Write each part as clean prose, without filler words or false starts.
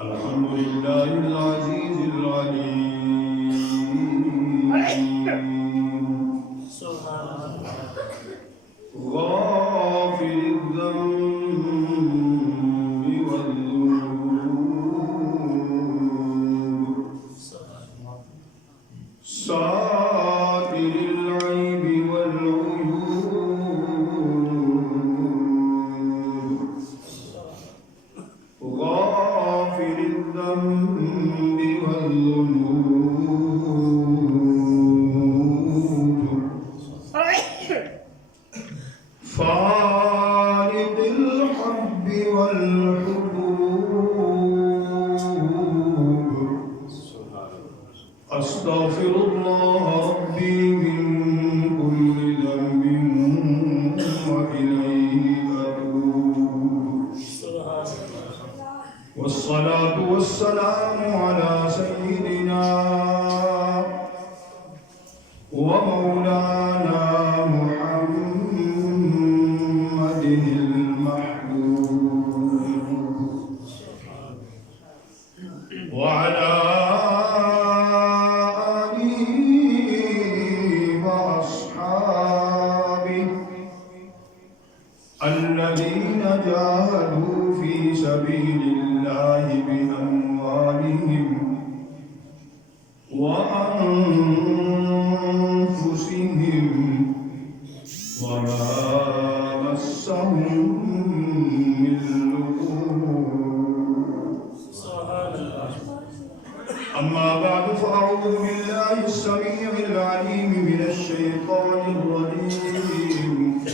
الحمد لله العزيز العليم غافر الذنب والذنوب ساتر العيب والعيوب غافر الذنب والذنوب فالق الحب والحبوب أستغفر الله ربي من كل ذنب وإليه أتوب والصلاة والسلام على سيدنا ومولانا محمد المحبوب وعلى آله وأصحابه الذين جاهدوا في سبيل الله بأموالهم وأنفسهم وما مسهم من لغوب أما بعد فأعوذ بالله السميع العليم من الشيطان الرجيم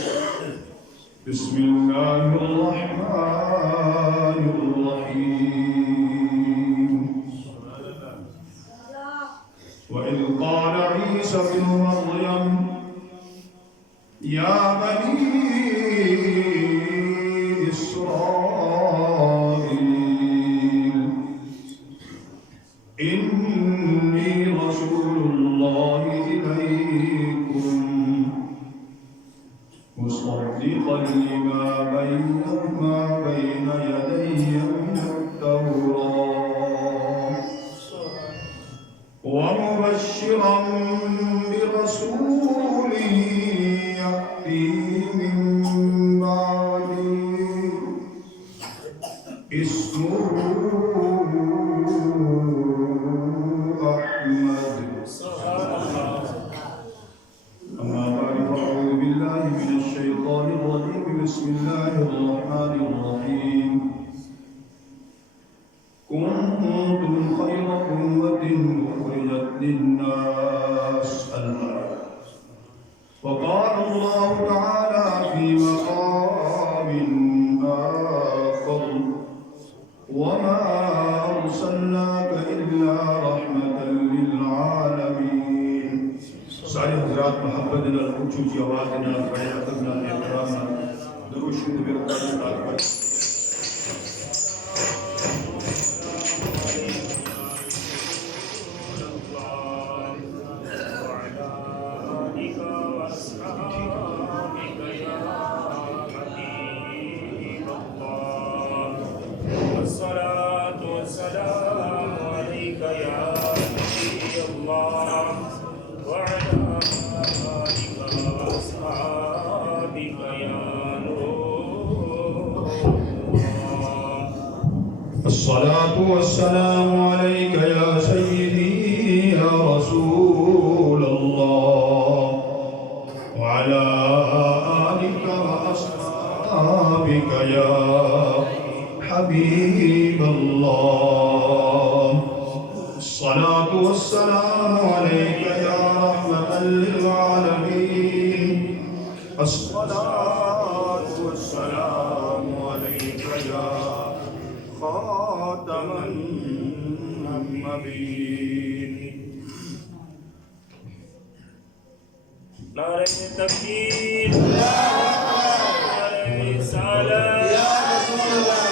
بسم الله الرحمن الرحيم وإذ قال عيسى بن مريم يا بني إسرائيل إني رسول الله إليكم مصدقا لما بين يدي من التوراة ومبشرا برسول يأتي من بعدي اسمه أحمد أما بعد فأعوذ بالله من الشيطان الرجيم بسم الله الرحمن الرحيم كنتم خير أمة أخرجت للناس وقال الله تعالى في مقام آخر وما أرسلناك إلا رحمة للعالمين سارے حضرات محبت نال اونچی اونچی آواز نال بڑے ادب نال احترام نال درود شریف میرے پاس نال پڑھ الصلاة والسلام عليك يا سيدي يا رسول الله وعلى آلك وأصحابك يا حبيب الله الصلاة والسلام عليك يا رحمة للعالمين الصلاة والسلام عليك يا خاتم النبيين نعرہ تکبیر نعرہ رسالت یا رسول اللہ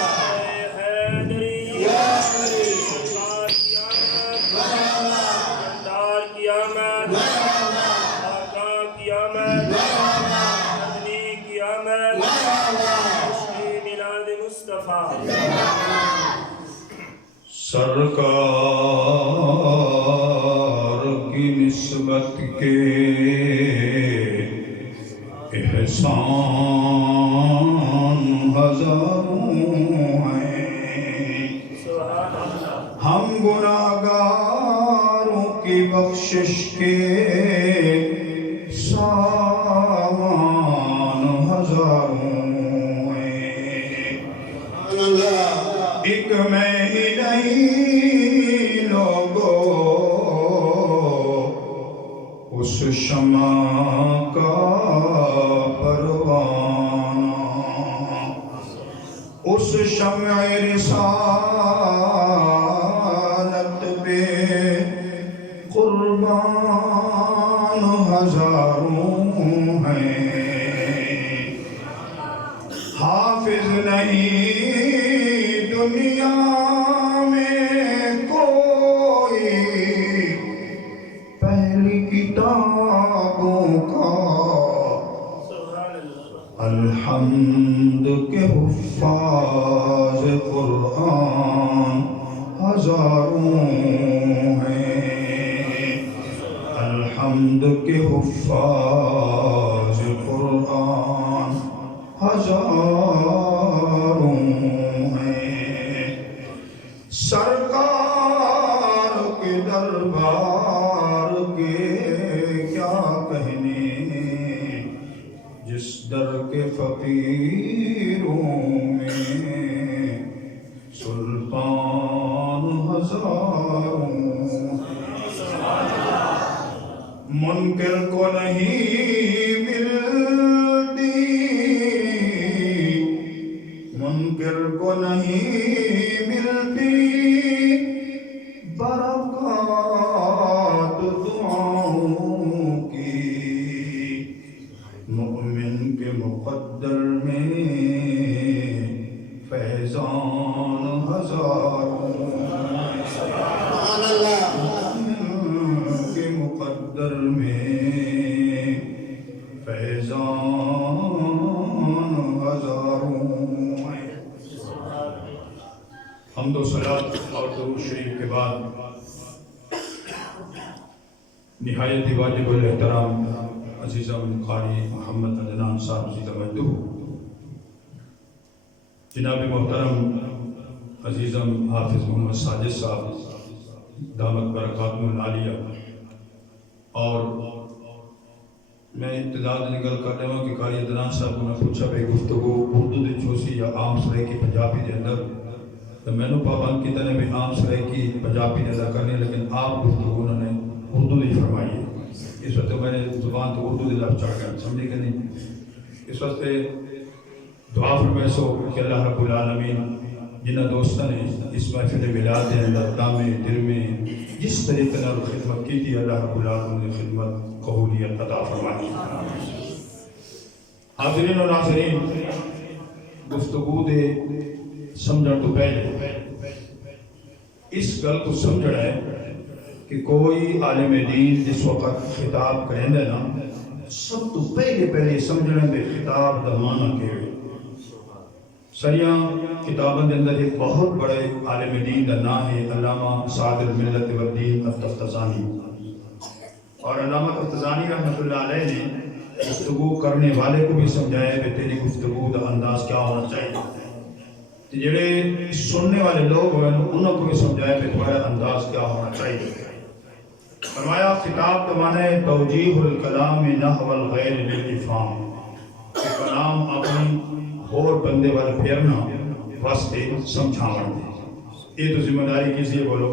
حیدری یا علی دار قیامت آقا قیامت مدنی قیامت مشکی میلاد مصطفیٰ سرکار کی نسبت کے احسان ہزاروں ہیں، ہم گناہگاروں کی بخشش کے سامان ہزاروں ہیں۔ ایک میں ہی نہیں لوگوں، اس شمع کا پروانہ، اس شمع رسالت پہ قربان ہزاروں ہیں۔ حافظ نہیں دنیا میں کوئی پہلی کتابوں کا، الحمد کے حفاظ قرآن ہزاروں ہیں، الحمد کے حفاظ قرآن ہزاروں ہیں۔ سرکار کے دربار کے کیا کہنے، جس در کے فقیروں میں سلطان ہزاروں۔ منکر کو نہیں ملتی، منکر کو نہیں ملتی برکات دعاؤں کی، مومن کے مقدر میں فیضان ہزاروں، مومن کے مقدر میں فیضان ہزاروں۔ حمد و صلات اور درود شریف کے بعد نہایت واجب الاحترام عزیزم قاری محمد عدنان صاحب سے توجہ، جناب محترم عزیزم حافظ محمد ساجد صاحب دامت برکاتہم العالیہ، اور میں ابتدا نگل کر رہا ہوں کہ قاری عدنان صاحب کو میں پوچھا بھائی گفتگو اردو دے چوسی یا عام سرے کی پنجابی دے اندر، تو میں نے پابند کی طرح بھی عام سرے کی پنجابی نے ادا کرنی، لیکن آپ گفتگو انہوں نے اردو دی فرمائی ہے۔ اس وقت میں نے زبان تو اردو دے لفظ چڑھ گیا، سمجھے کہ نہیں؟ اس وقت دعا فرمائے سو کہ اللہ رب العالمین جنہ دوستوں نے اس محفل میلاد کے اندر دامے دل میں جس طریقے سے خدمت کی تھی، اللہ رب العالمین نے خدمت قبولیت عطا فرمائی۔ حاضرین و ناظرین، گفتگو دے سمجھن تو پہلے اس گل کو سمجھنا ہے کہ کوئی عالم دین جس وقت خطاب کریں دے نا، سب تو پہلے سمجھنا ہے خطاب دا معنی کیا ہے۔ سریاں کتابوں کے اندر ایک بہت بڑے عالم دین کا نام ہے علامہ سعد الملت والدین التفتزانی، اور علامہ تفتزانی رحمۃ اللہ علیہ نے گفتگو کرنے والے کو بھی سمجھایا کہ تیری گفتگو کا انداز کیا ہونا چاہیے، جڑے سننے والے لوگ ہیں انہوں کو بھی سمجھایا کہ تمہارا انداز کیا ہونا چاہیے۔ فرمایا خطاب کا معنی ہے توجیہ الکلام نحو الغیر للافہام، کہ کلام اپنی اور بندے والے پھیرنا واسطے سمجھاون دے۔ یہ تو ذمہ داری کسی ہے، بولو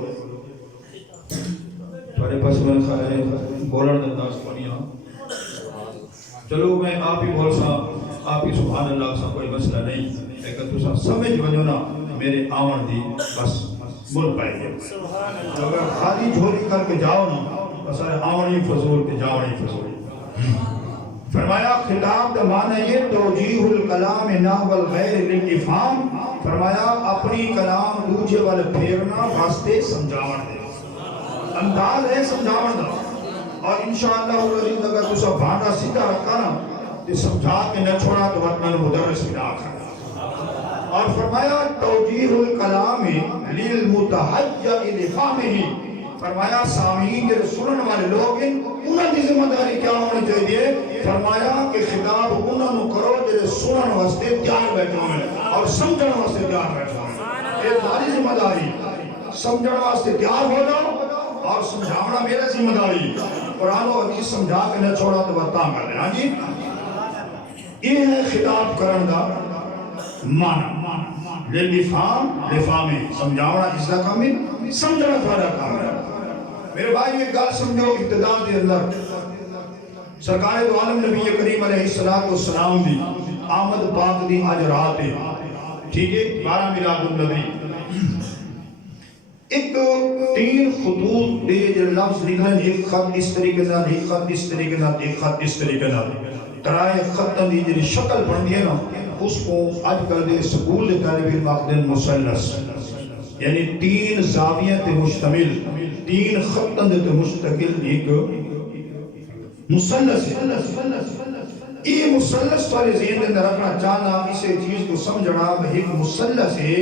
تھوڑے پاس میں خیال بولن کا انداز پڑھیا، چلو میں آپ ہی بول سا، آپ ہی سبحان اللہ سا، کوئی مسئلہ نہیں، لیکن تو سمجھ بنو نا میرے آون دی بس مل پائے گئے۔ اگر خالی جھولی کر کے جاؤ نا بس آون ہی فضول کے جاؤ ہی فضول۔ فرمایا خطاب کا معنی یہ توجیہ الکلام نحو الغیر للافہام، فرمایا اپنی کلام دوجے والے پھیرنا واسطے سمجھاون دے، انداز ہے سمجھاون دا، اور انشاءاللہ اگر تو سب بھانڈا سیدھا رکھا نا تو سمجھا کے نہ چھوڑا تو وقت مدرس بھی نہ آکھا۔ اور فرمایا توجیہ الکلام للمتقین المتحجہ لفہمہ، فرمایا سامعین کے سنن والے لوگ انہاں دی ذمہ داری کیا ہونی چاہیے؟ فرمایا کہ خطاب انہاں نو کرو جڑے سنن واسطے تیار بیٹھے ہوئے اور سمجھن واسطے تیار بیٹھے ہوئے. یہ تمہاری ذمہ داری، سمجھن واسطے تیار ہو جاؤ اور سمجھانا میرا ذمہ داری. قرآن و حدیث سمجھا کے نہ چھوڑا تو بتا کر دینا. جی یہ ہے خطاب کرن دا معنی. لفہام سمجھانا اس کا کام ہے، سمجھنا تھوڑا کام ہے. میرے بھائی ایک گل سمجھو، ابتدا کے اندر سرکار دو عالم نبی کریم علیہ السلام دی آمد پاک دی آج رات ہے، ٹھیک ہے، 12 میلاد النبی. ایک 3 خطوط دے جو لفظ نکلن، ایک خط اس طریقے سے، ایک خط اس طریقے سے، ایک خط اس طریقے سے، ترائے خط دی جو شکل بن دی ہے نا، اس کو آج کل دے سکول دے طالب علم آخر مثلث، یعنی 3 زاویہ تے مشتمل، 3 خطوں دے مستقل ایک مثلث ہے. یہ مثلث والے ذہن کے اندر رکھنا چاہنا، اسے چیز کو سمجھنا ایک مثلث ہے،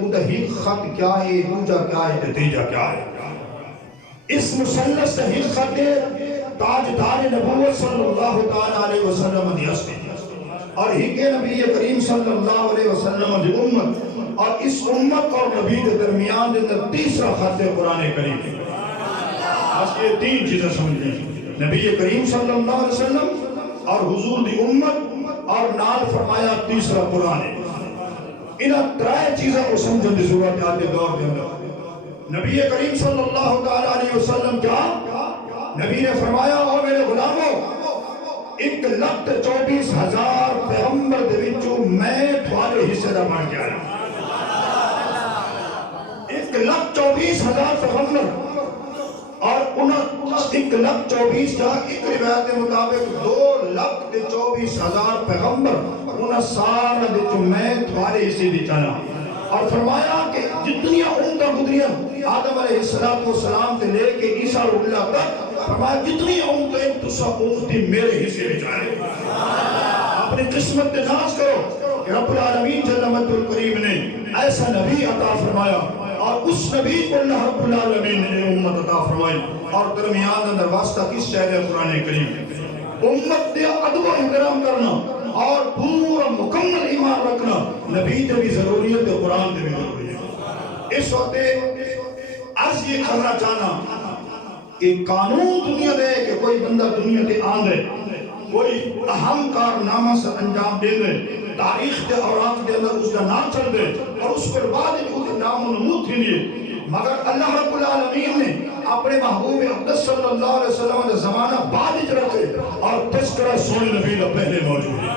وہ ایک خط کیا ہے، دوجا کیا ہے، تیجا کیا ہے. اس مثلث سے ایک خط ہے تاجدار نبوت صلی اللہ تعالی علیہ وسلم دی ہستی، اور ایک نبی کریم صلی اللہ علیہ وسلم دی امت، اور اس امت اور نبی کے درمیان دے تیسرا خط ہے قرآن کریم. بس یہ 3 چیزیں سمجھیں، نبی کریم صلی اللہ علیہ وسلم اور حضور دی امت اور نال فرمایا تیسرا قرآن. انہاں 3 چیزیں کو سمجھن دی ضرورت ہے آج کے دور کے اندر. نبی کریم صلی اللہ تعالی علیہ وسلم کیا نبی نے فرمایا، اور میرے غلاموں 1,24,000 پیغمبر دے وچوں میں تھوڑے حصے دا بن کے آیا. 1,24,000 پیغمبر، اور 1,24,000 جا ایک روایت کے مطابق 2,24,000 پیغمبر، انہاں سارا دے چوں میں تھوڑے حصے دی چانا. اور فرمایا کہ جتنی امتیں گزریاں آدم علیہ السلام سے لے کے عیسیٰ اللہ تک، فرمایا جتنی امتیں تسا امتی میرے حصے میں جائے. اپنی قسمت پہ ناز کرو کہ رب العالمین جل مجدہ الکریم نے ایسا نبی عطا فرمایا، اور اس نبی کو اللہ رب العالمین نے امت عطا فرمائی. اور درمیان اندر واسطہ کس شہر ہے قرآن کریم. امت دے ادب و احترام کرنا اور پورا مکمل ایمان رکھنا نبی تے بھی ضروریت ہے، قرآن تے بھی ضروری ہے. اس وقت عرض یہ کرنا چاہنا کہ قانون دنیا دے کہ کوئی بندہ دنیا دے آندے کوئی اہم کارنامہ سے انجام دے دے، تاریخ دے اوراق دے اندر اس کا نام چل دے، اور اس کے بعد اس کے نام و نمود تھی لیے. مگر اللہ رب العالمین نے اپنے محبوب اقدس صلی اللہ علیہ وسلم نے زمانہ بعد اج رکھے، اور تذکرہ سونے نبی کا پہلے موجود ہے.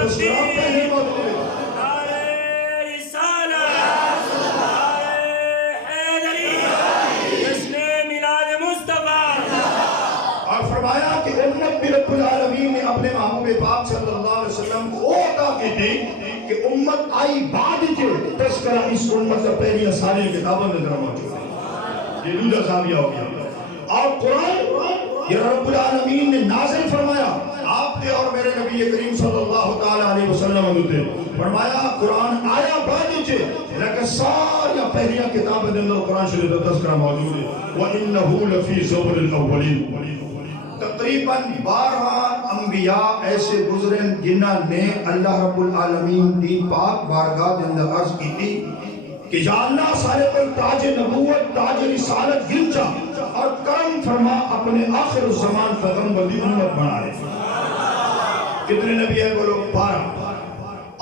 تذکرہ پہلے موجود ہے. فرمایا کہ امت بھی رب العالمین نے اپنے محبوب پاک صلی اللہ علیہ وسلم کو عطا کی تھی کہ امت آئی بعد کے تذکرہ اس امت کا پہلی ساری کتابوں میں ذرا موجود ہے. یہ دوسرا زاویہ ہو گیا. اور قرآن یہ رب العالمین نے نازل فرمایا آپ کے اور میرے نبی کریم صلی اللہ تعالی علیہ وسلم نے فرمایا قرآن آیا بعد کے، لیکن ساری پہلی کتابوں کے اندر قرآن شریف کا تذکرہ موجود ہے. وَإِنَّهُ لَفِي زُبُرِ الْأَوَّلِينَ. تقریباً 12 انبیاء ایسے گزرے جنہاں نے اللہ رب العالمین دی پاک بارگاہ کے اندر عرض کی تھی کہ یا اللہ سارے پر تاج نبوت تاج رسالت گر جا، اور کرم فرما اپنے آخر الزمان پیغمبر دی امت بنا لے. کتنے نبی ہیں بولو؟ 12.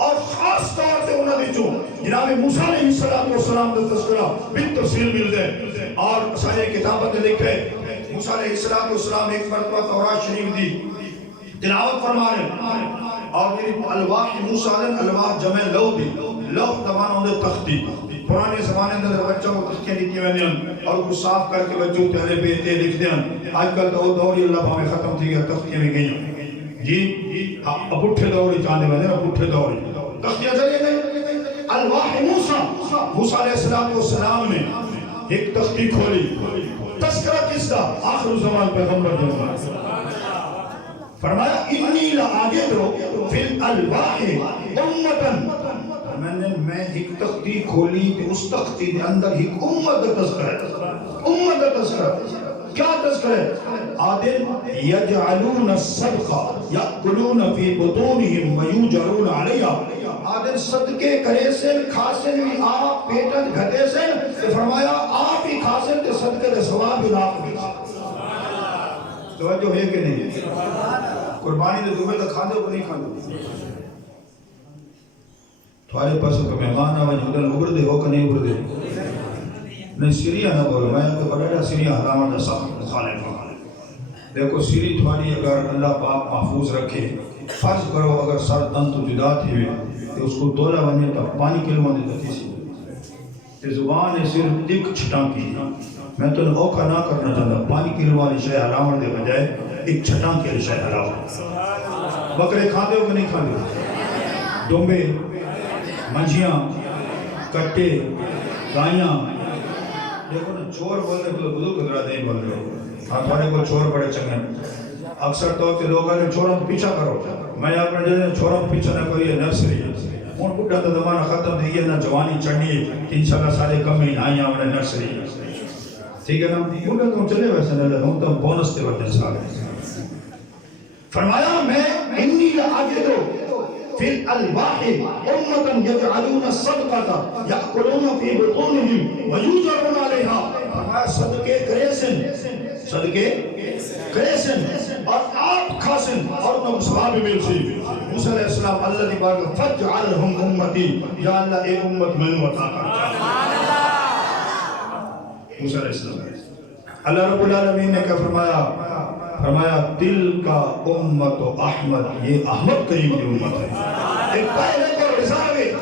اور خاص طور سے انہوں نے جو جناب موسیٰ علیہ السلام کا تذکرہ بالتفصیل مل گئے، اور ساری کتابت لکھے. موسیٰ علیہ السلام ایک مرتبہ تورات شریف دی تلاوت فرما رہے، اور الواح موسیٰ علیہ الواح جمع لو دی، لوح زمان ہوندے تختی. پرانے زمانے اندر بچوں کو تختی دیتی ہوئے اور کو صاف کر کے بچوں تیرے بیتے لکھ دیں. آج کل تو دور ہی اللہ ہمیں ختم تھی گیا، تختیاں بھی گئیں. جی اب اٹھے دور ہی چاہنے والے اب اٹھے دور ہی تختیاں چلے گئے. الواح موسیٰ علیہ السلام نے ایک تختی کھولی. تذکرہ کس کا؟ آخر زمان پیغمبر دے. فرمایا انی لآجدو فی الالواح امتن، میں ایک تختی کھولی کہ اس تختی کے اندر ایک امت کا تذکرہ ہے، امت کا تذکرہ کیا تذکرہ ہے؟ آدم یجعلون الصدقہ یأکلون فی بطونہم ویوجرون علیہا، آدم صدقے کرے سے کھاسن بھی آپ پیٹت گھٹے سے، فرمایا آپ ہی کھاسن تے صدقے دے ثواب بھی آپ بھی توجہ ہے کہ نہیں؟ قربانی دے دوبے تک کھاندے ہو کہ نہیں کھاندے؟ تھوڑے پاس کو مہمان آوے ادھر ابڑ دے ہو کہ نہیں ابڑ دے؟ نہیں سیری نہ بولو، میں کہ بڑا سیری حرام دا صاحب خالق دیکھو سیری تھوڑی اگر اللہ پاک محفوظ رکھے، فرض کرو اگر سر تن تو جدا تھی ہوئے تو اس کو دولا بنے تو پانی کلمہ دے دتی سی تے زبان ہے صرف ایک چھٹاں کی، میں تو اوکھا نہ کرنا چاہتا، پانی کلمہ والی شے حرام دے بجائے ایک چھٹاں کی شے حرام۔ بکرے کھاندے ہو کہ نہیں کھاندے؟ ڈومبے، منجیاں، کٹے، گائیاں، دیکھو نا چور بولنے تو بزرگ قدرہ نہیں بول رہے ہو، ہاں تھوڑے کو چور بڑے چنگے، اکثر طور پہ لوگ آنے چوروں کو پیچھا کرو، میں اپنے جیسے چوروں کو پیچھا نہ کریے نرسری ان بڑھا تو زمانہ ختم دے یہ نہ جوانی چڑھنی 3 سالے کم ہی آئیاں انہیں نرسری، ٹھیک ہے نا؟ بڑھا تو چلے ویسے نہ ہوں تو بونس دے وقت سال فرمایا میں انی لعجدو فی الالواح امتا یجعلون الصدقہ یأکلون فی بطونہم ویوجرون علیہا، فرمایا صدقے کریسن، صدقے کریسن اور آپ کھاسن اور انہوں کو ثواب مل سی۔ موسیٰ علیہ السلام اللہ دی بارک فجعلہم امتی، یا اللہ اے امت میں نے عطا کر۔ موسیٰ علیہ السلام اللہ رب العالمین نے کیا فرمایا؟ فرمایا دل کا امت احمد، یہ احمد کریم کی امت ہے، ایک پہلے کو ریزرو ہے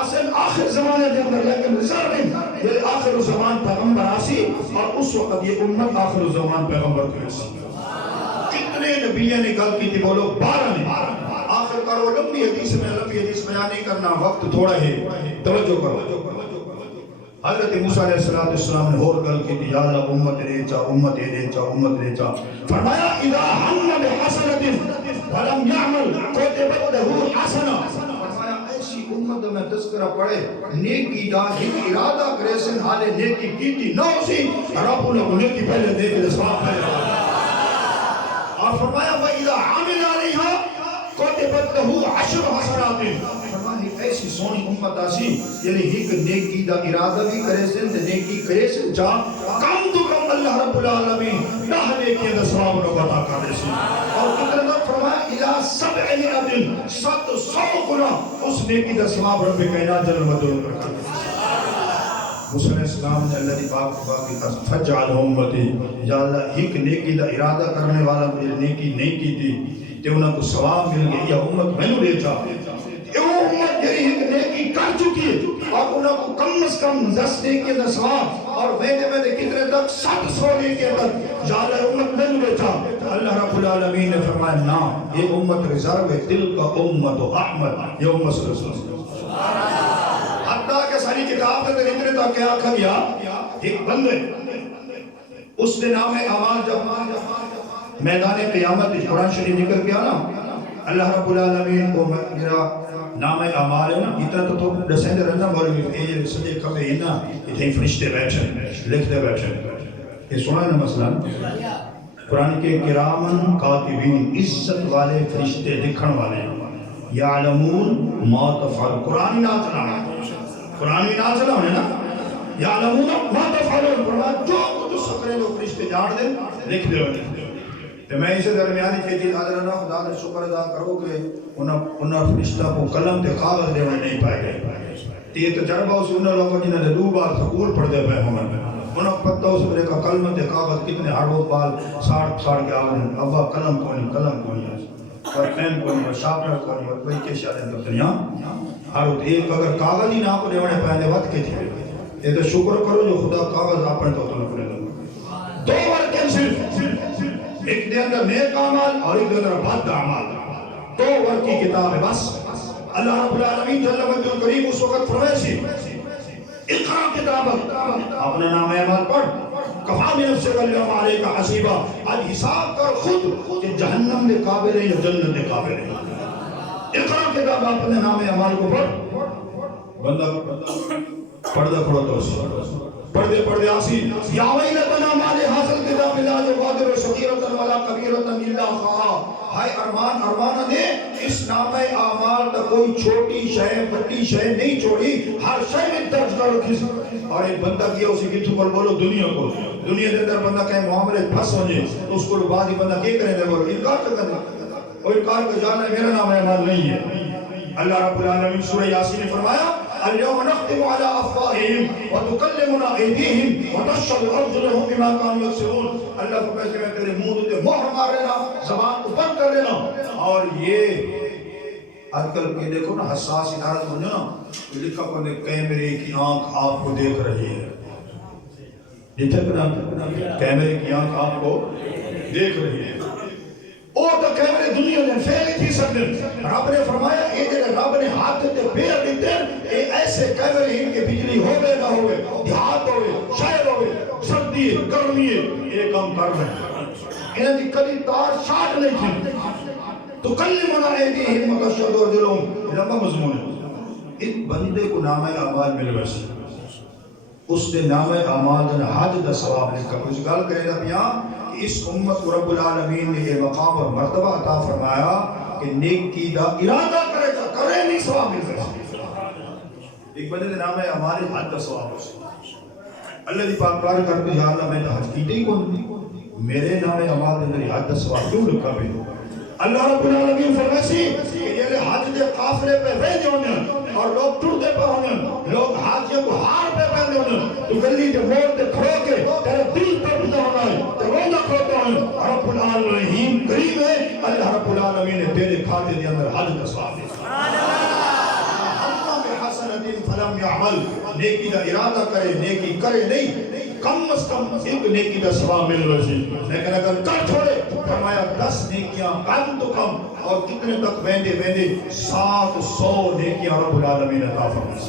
آسن آخر زمانے کے اندر، لیکن ریزرو ہے یہ آخر زمان پیغمبر آسی اور اس وقت یہ امت آخر زمان پیغمبر کرسی۔ کتنے نبیوں نے گل کی تھی بولو؟ 12 نے۔ آخر کرو لمبی حدیث میں بیان نہیں کرنا، وقت تھوڑا ہے، توجہ کرو۔ حضرت موسیٰ علیہ السلام نے اور گل کی تھی یا اللہ امت لے چا، امت لے چا، امت لے چا، فرمایا اذا ہم بحسنۃ ولم يعمل كتبت له حسنہ، فرمایا ایسی امت میں تذکرہ پڑھے نیکی دا ایک ارادہ کرے سن حالے نیکی کیتی نہ اسی رب نے نیکی پہلے نیکی دے ثواب پہلے، اور فرمایا وَإِذَا عَمِلَ عَلَيْهَا كُتِبَتْ لَهُ 10 حسنات، فرمایا ایسی سونی امت آسی یعنی ایک نیکی دا ارادہ بھی کرے سن تے نیکی کرے سن جا کم تو کم اللہ رب العالمین 10 نیکی دا ثواب نو عطا کرے سن، اور کتنا فرمایا اِلَى 700 گنا اس نیکی دا ثواب رب کائنات جل مدعو کرتا۔ موسیٰ علیہ السلام نے اللہ دی پاک کی فجعل امتی، یا اللہ ایک نیکی دا ارادہ کرنے والا مجھے نیکی نہیں کی تھی تے انہوں کو ثواب مل گئی، یا امت میں نے لے چاہ یہ امت جری ایک نیکی کر چکی ہے اور انہوں کو کم از کم 10 نیکی دا ثواب اور ویدے کتنے تک 700 نیکی تک، یا اللہ امت میں نے لے چاہ۔ اللہ رب العالمین نے فرمایا نا یہ امت ریزرو ہے، دل کا امت احمد، یہ امت صلی اللہ علیہ وسلم، حتیٰ کہ ساری کتاب نے اتنے تک کیا کھا گیا ایک بندے اس نے نام اعمال جب میدان قیامت قرآن شریف ذکر کیا نا، اللہ رب العالمین کو میرا نام اعمال ہے نا اتنا تو دسیں رہنا مولوی اے سجے کبھی نا اتنے فرشتے بیٹھے لکھتے بیٹھے، یہ سنا ہے نا مثلا قرآن کے کرامن کاتبین عزت والے فرشتے لکھن والے یعلمون ما تفعل، قرآن نازل ہے، قرآن نازل ہے نا، یعلمون ما تفعلون، جو کچھ سکرے لو فرشتے جاڑ دیں لکھ دے ہوئے۔ تو میں اسے درمیانی کہ جی حضرت خدا نے شکر ادا کرو کہ انہاں فرشتہ کو قلم تے کاغذ دینے نہیں پائے گئے، یہ تجربہ اس انہوں لوگوں جنہوں نے 2 بار سکول پڑھ دے پائے ہمیں، انہوں پتہ اس میرے کا قلم تے کاغذ کتنے ہاڑو بال ساڑ کے آگے ابا قلم کونی اور پین کونی اور شاپنر کونی اور کوئی کے شاید دنیا ہاڑو ایک اگر کاغذ ہی نہ کو دیونے پہنے وقت کے تھے، یہ تو شکر کرو جو خدا کاغذ اپنے تو نکلے گا۔ 2 بار کینسل، ایک دے اندر نیک اعمال اور ایک دے اندر بد اعمال، 2 ورق کی کتاب ہے بس۔ اللہ رب العالمین جل وجہ کریم اس وقت فرمائے اقرا کتابک، اپنے نام اعمال پڑھ، کفا بنفسک اليوم علیک حسیبا، آج حساب کر خود کہ جہنم دے قابل ہے یا جنت دے قابل ہے۔ اقرا کتاب اپنے نام اعمال کو پڑھ، بندہ پردہ کھڑا تو پردے پردے آسی یا ویلتنا مال حاصل کتاب لا یغادر صغیرۃ ولا کبیرۃ الا احصاها ہائے ارمان نے اس نامہ اعمال کا کوئی چھوٹی شے بڑی شے نہیں چھوڑی، ہر شے میں درج کر رکھی۔ اور ایک بندہ کیا اسی کی پر بولو دنیا کو، دنیا کے اندر بندہ کہیں معاملے پھنس ہو جائے تو اس کو بعد ہی بندہ کیا کرے دے بولو انکار کر دے، اور انکار کا جانا میرا نام اعمال نہیں ہے۔ اللہ رب العالمین سورہ یاسین نے فرمایا اليوم نختم على افواههم وتكلمنا ايديهم وتشهد ارجلهم بما كانوا يكسبون۔ اللہ فرماتا ہے میں تیرے منہ تے مہر مار لینا، زبان کو بند کر دینا۔ اور یہ آج کل یہ دیکھو نا حساس ادارت بن نا لکھا پڑھنے کیمرے کی آنکھ آپ کو دیکھ رہی ہے، کیمرے کی آنکھ آپ کو دیکھ رہی ہے۔ اور تو کیمرے دنیا نے پھیلی تھی سکتے رب نے فرمایا اے جڑے رب نے ہاتھ تے پیر دیتے اے ایسے کیمرے ان کے بجلی ہوئے نہ ہوئے، دیہات ہوئے، شہر ہوئے، سردی گرمی ایک کام کر رہے ہیں، انہیں دی کلی تار شاٹ نہیں تھی۔ تو کلمنا ایدیہم وتشہد ارجلہم، لمبا مضمون ہے۔ ایک بندے کو نامہ اعمال مل ویسی اس نے نامہ اعمال دن حج دا ثواب لکھا۔ کچھ گل کرے گا بیاں کہ اس امت کو رب العالمین نے یہ مقام اور مرتبہ عطا فرمایا کہ نیکی دا ارادہ کرے گا، کرے نہیں ثواب مل گا۔ ایک بندے نے نامہ اعمال حج دا ثواب لکھا۔ اللہ دی پاک بار کرتے یا اللہ میں نے حج کی نہیں کون میرے نامہ اعمال دن حج دا ثواب کیوں لکھا بھی؟ اللہ رب العالمین فرمائسی کہ یہ حج دے قافلے پہ بھیج ہونے اور لوگ ٹرتے پہ ہونے، لوگ حاجیوں کو ہار پہ پہنے ہونے، تو گلی کے موڑ تے کھڑو کے تیرے دل پر بتا ہونا ہے، تے روزہ کھڑتا ہے۔ رب العالمین کریم ہے، اللہ رب العالمین نے تیرے کھاتے دے اندر حج کا ثواب دیا۔ ہم بحسنۃ فلم یعمل، نیکی کا ارادہ کرے نیکی کرے نہیں، کم از کم ایک نیکی کا ثواب مل رہی، لیکن اگر کر چھوڑے فرمایا 10 نیکیاں کم تو کم، اور کتنے تک ویندے 700 نیکیاں رب العالمین عطا فرمائے۔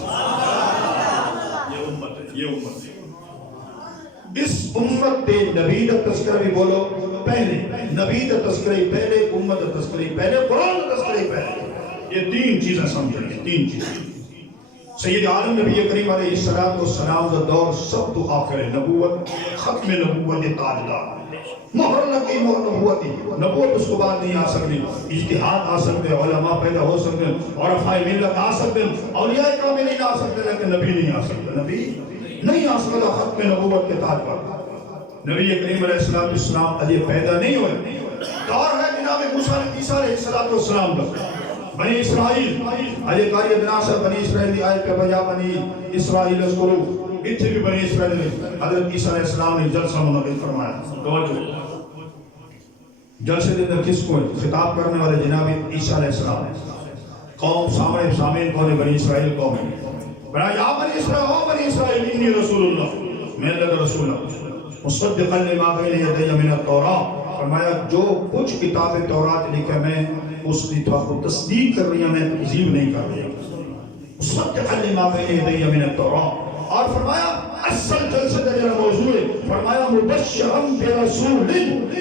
یہ امت ہے، اس امت تے نبی دا تذکرہ بھی بولو پہلے، نبی دا تذکرہ پہلے، امت دا تذکرہ پہلے، قرآن دا تذکرہ پہلے۔ یہ 3 چیزیں سمجھیں گے، 3 چیزیں۔ سید عالم نبی کریم علیہ السلام کا دور سب تو آخر نبوت، ختم نبوت تاجدار، مہر لگی مہر نبوتی، نبوت اس کو بعد نہیں آ سکتی، اجتہاد آ سکتے، علماء پیدا ہو سکتے، عرفاء ملت آ سکتے، اولیاء کامل نہیں آ سکتے، لیکن نبی نہیں آ سکتا، نبی نہیں آ سکتا ختم نبوت کے تاج پر۔ نبی کریم علیہ السلام علیہ پیدا نہیں ہوئے، دور ہے جناب موسیٰ علیہ السلام کا بنی اسرائیل آئے کاری ادنا سے بنی اسرائیل دی آئے پہ بجا بنی اسرائیل اس کرو، اتھے بھی بنی اسرائیل نے حضرت عیسیٰ علیہ السلام نے جلسہ منعقد فرمایا۔ توجہ، جلسے دے اندر کس کو خطاب کرنے والے جناب عیسیٰ علیہ السلام قوم سامنے سامین کون بنی اسرائیل قوم ہے، بنا یا بنی اسرائیل او بنی اسرائیل انی رسول اللہ، میں اللہ رسول اللہ مصدقا لما بین یدی من التوراۃ، فرمایا جو کچھ کتاب تورات لکھا میں اس کی تو تصدیق کر رہی ہیں، میں تکذیب نہیں کر رہی ہوں۔ مصدقا لما بین یدی من التوراۃ، اور فرمایا اصل جلسے کا جو موضوع ہے، فرمایا مبشرا برسول،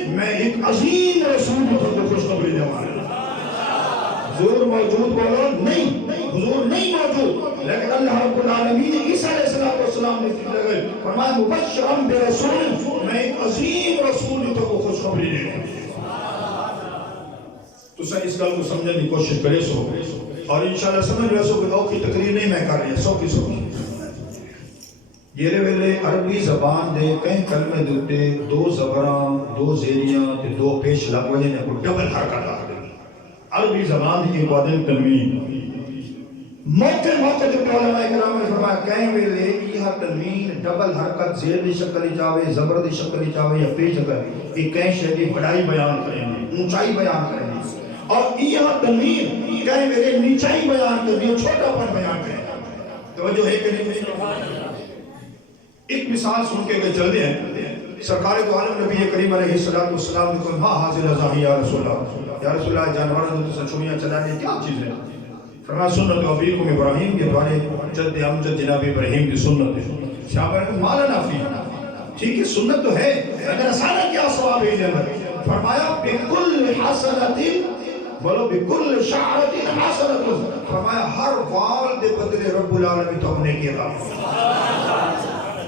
میں ایک عظیم رسول کو خوشخبری دے رہا ہوں۔ حضور موجود بولو نہیں، حضور نہیں موجود، لیکن اللہ رب العالمین نے عیسیٰ علیہ السلام نے لگے فرمایا مبشرا برسول، میں ایک عظیم رسول کو خوشخبری دے رہا ہوں۔ تو سر اس گل کو سمجھنے کی کوشش کرے سو، اور انشاءاللہ سمجھ ویسو کہ او کی تقریر نہیں میں کر رہی، سو کی سو یہ ویلے عربی زبان دے کہیں کلمے دوتے 2 زبراں 2 زیریاں تے 2 پیش لگ وجہ نے کوئی ڈبل حرکت آ گئی عربی زبان کی قادم تنوین موقع جب علماء اکرام نے فرمایا کہیں ویلے یہ تنوین ڈبل حرکت زیر دی شکل چاہے زبر دی شکل چاہے یا پیش شکل یہ کہیں شے دی بڑائی بیان کریں گے، اونچائی بیان کریں گے، اور یہ تنوین کہیں ویلے نیچائی بیان کریں گے، چھوٹا پن بیان کریں گے۔ توجہ ہے کہ نہیں؟ ایک مثال سن کے کہ چل دیں سرکار تو عالم نبی کریم علیہ السلام نے کہا حاضر ازاہی یا رسول اللہ جانوروں نے تو چھڑیاں چلانے کیا چیز ہے؟ فرمایا سنت ابیکم ابراہیم، یہ تمہارے جد امجد جناب ابراہیم کی سنت ہے۔ شاہ مالا نافی، ٹھیک ہے سنت تو ہے، اگر اسانا کیا ثواب ہے جنت؟ فرمایا بکل حسنت بولو بکل شعرت حسنۃ، فرمایا ہر وال دے بدلے رب العالمین تو نے کیا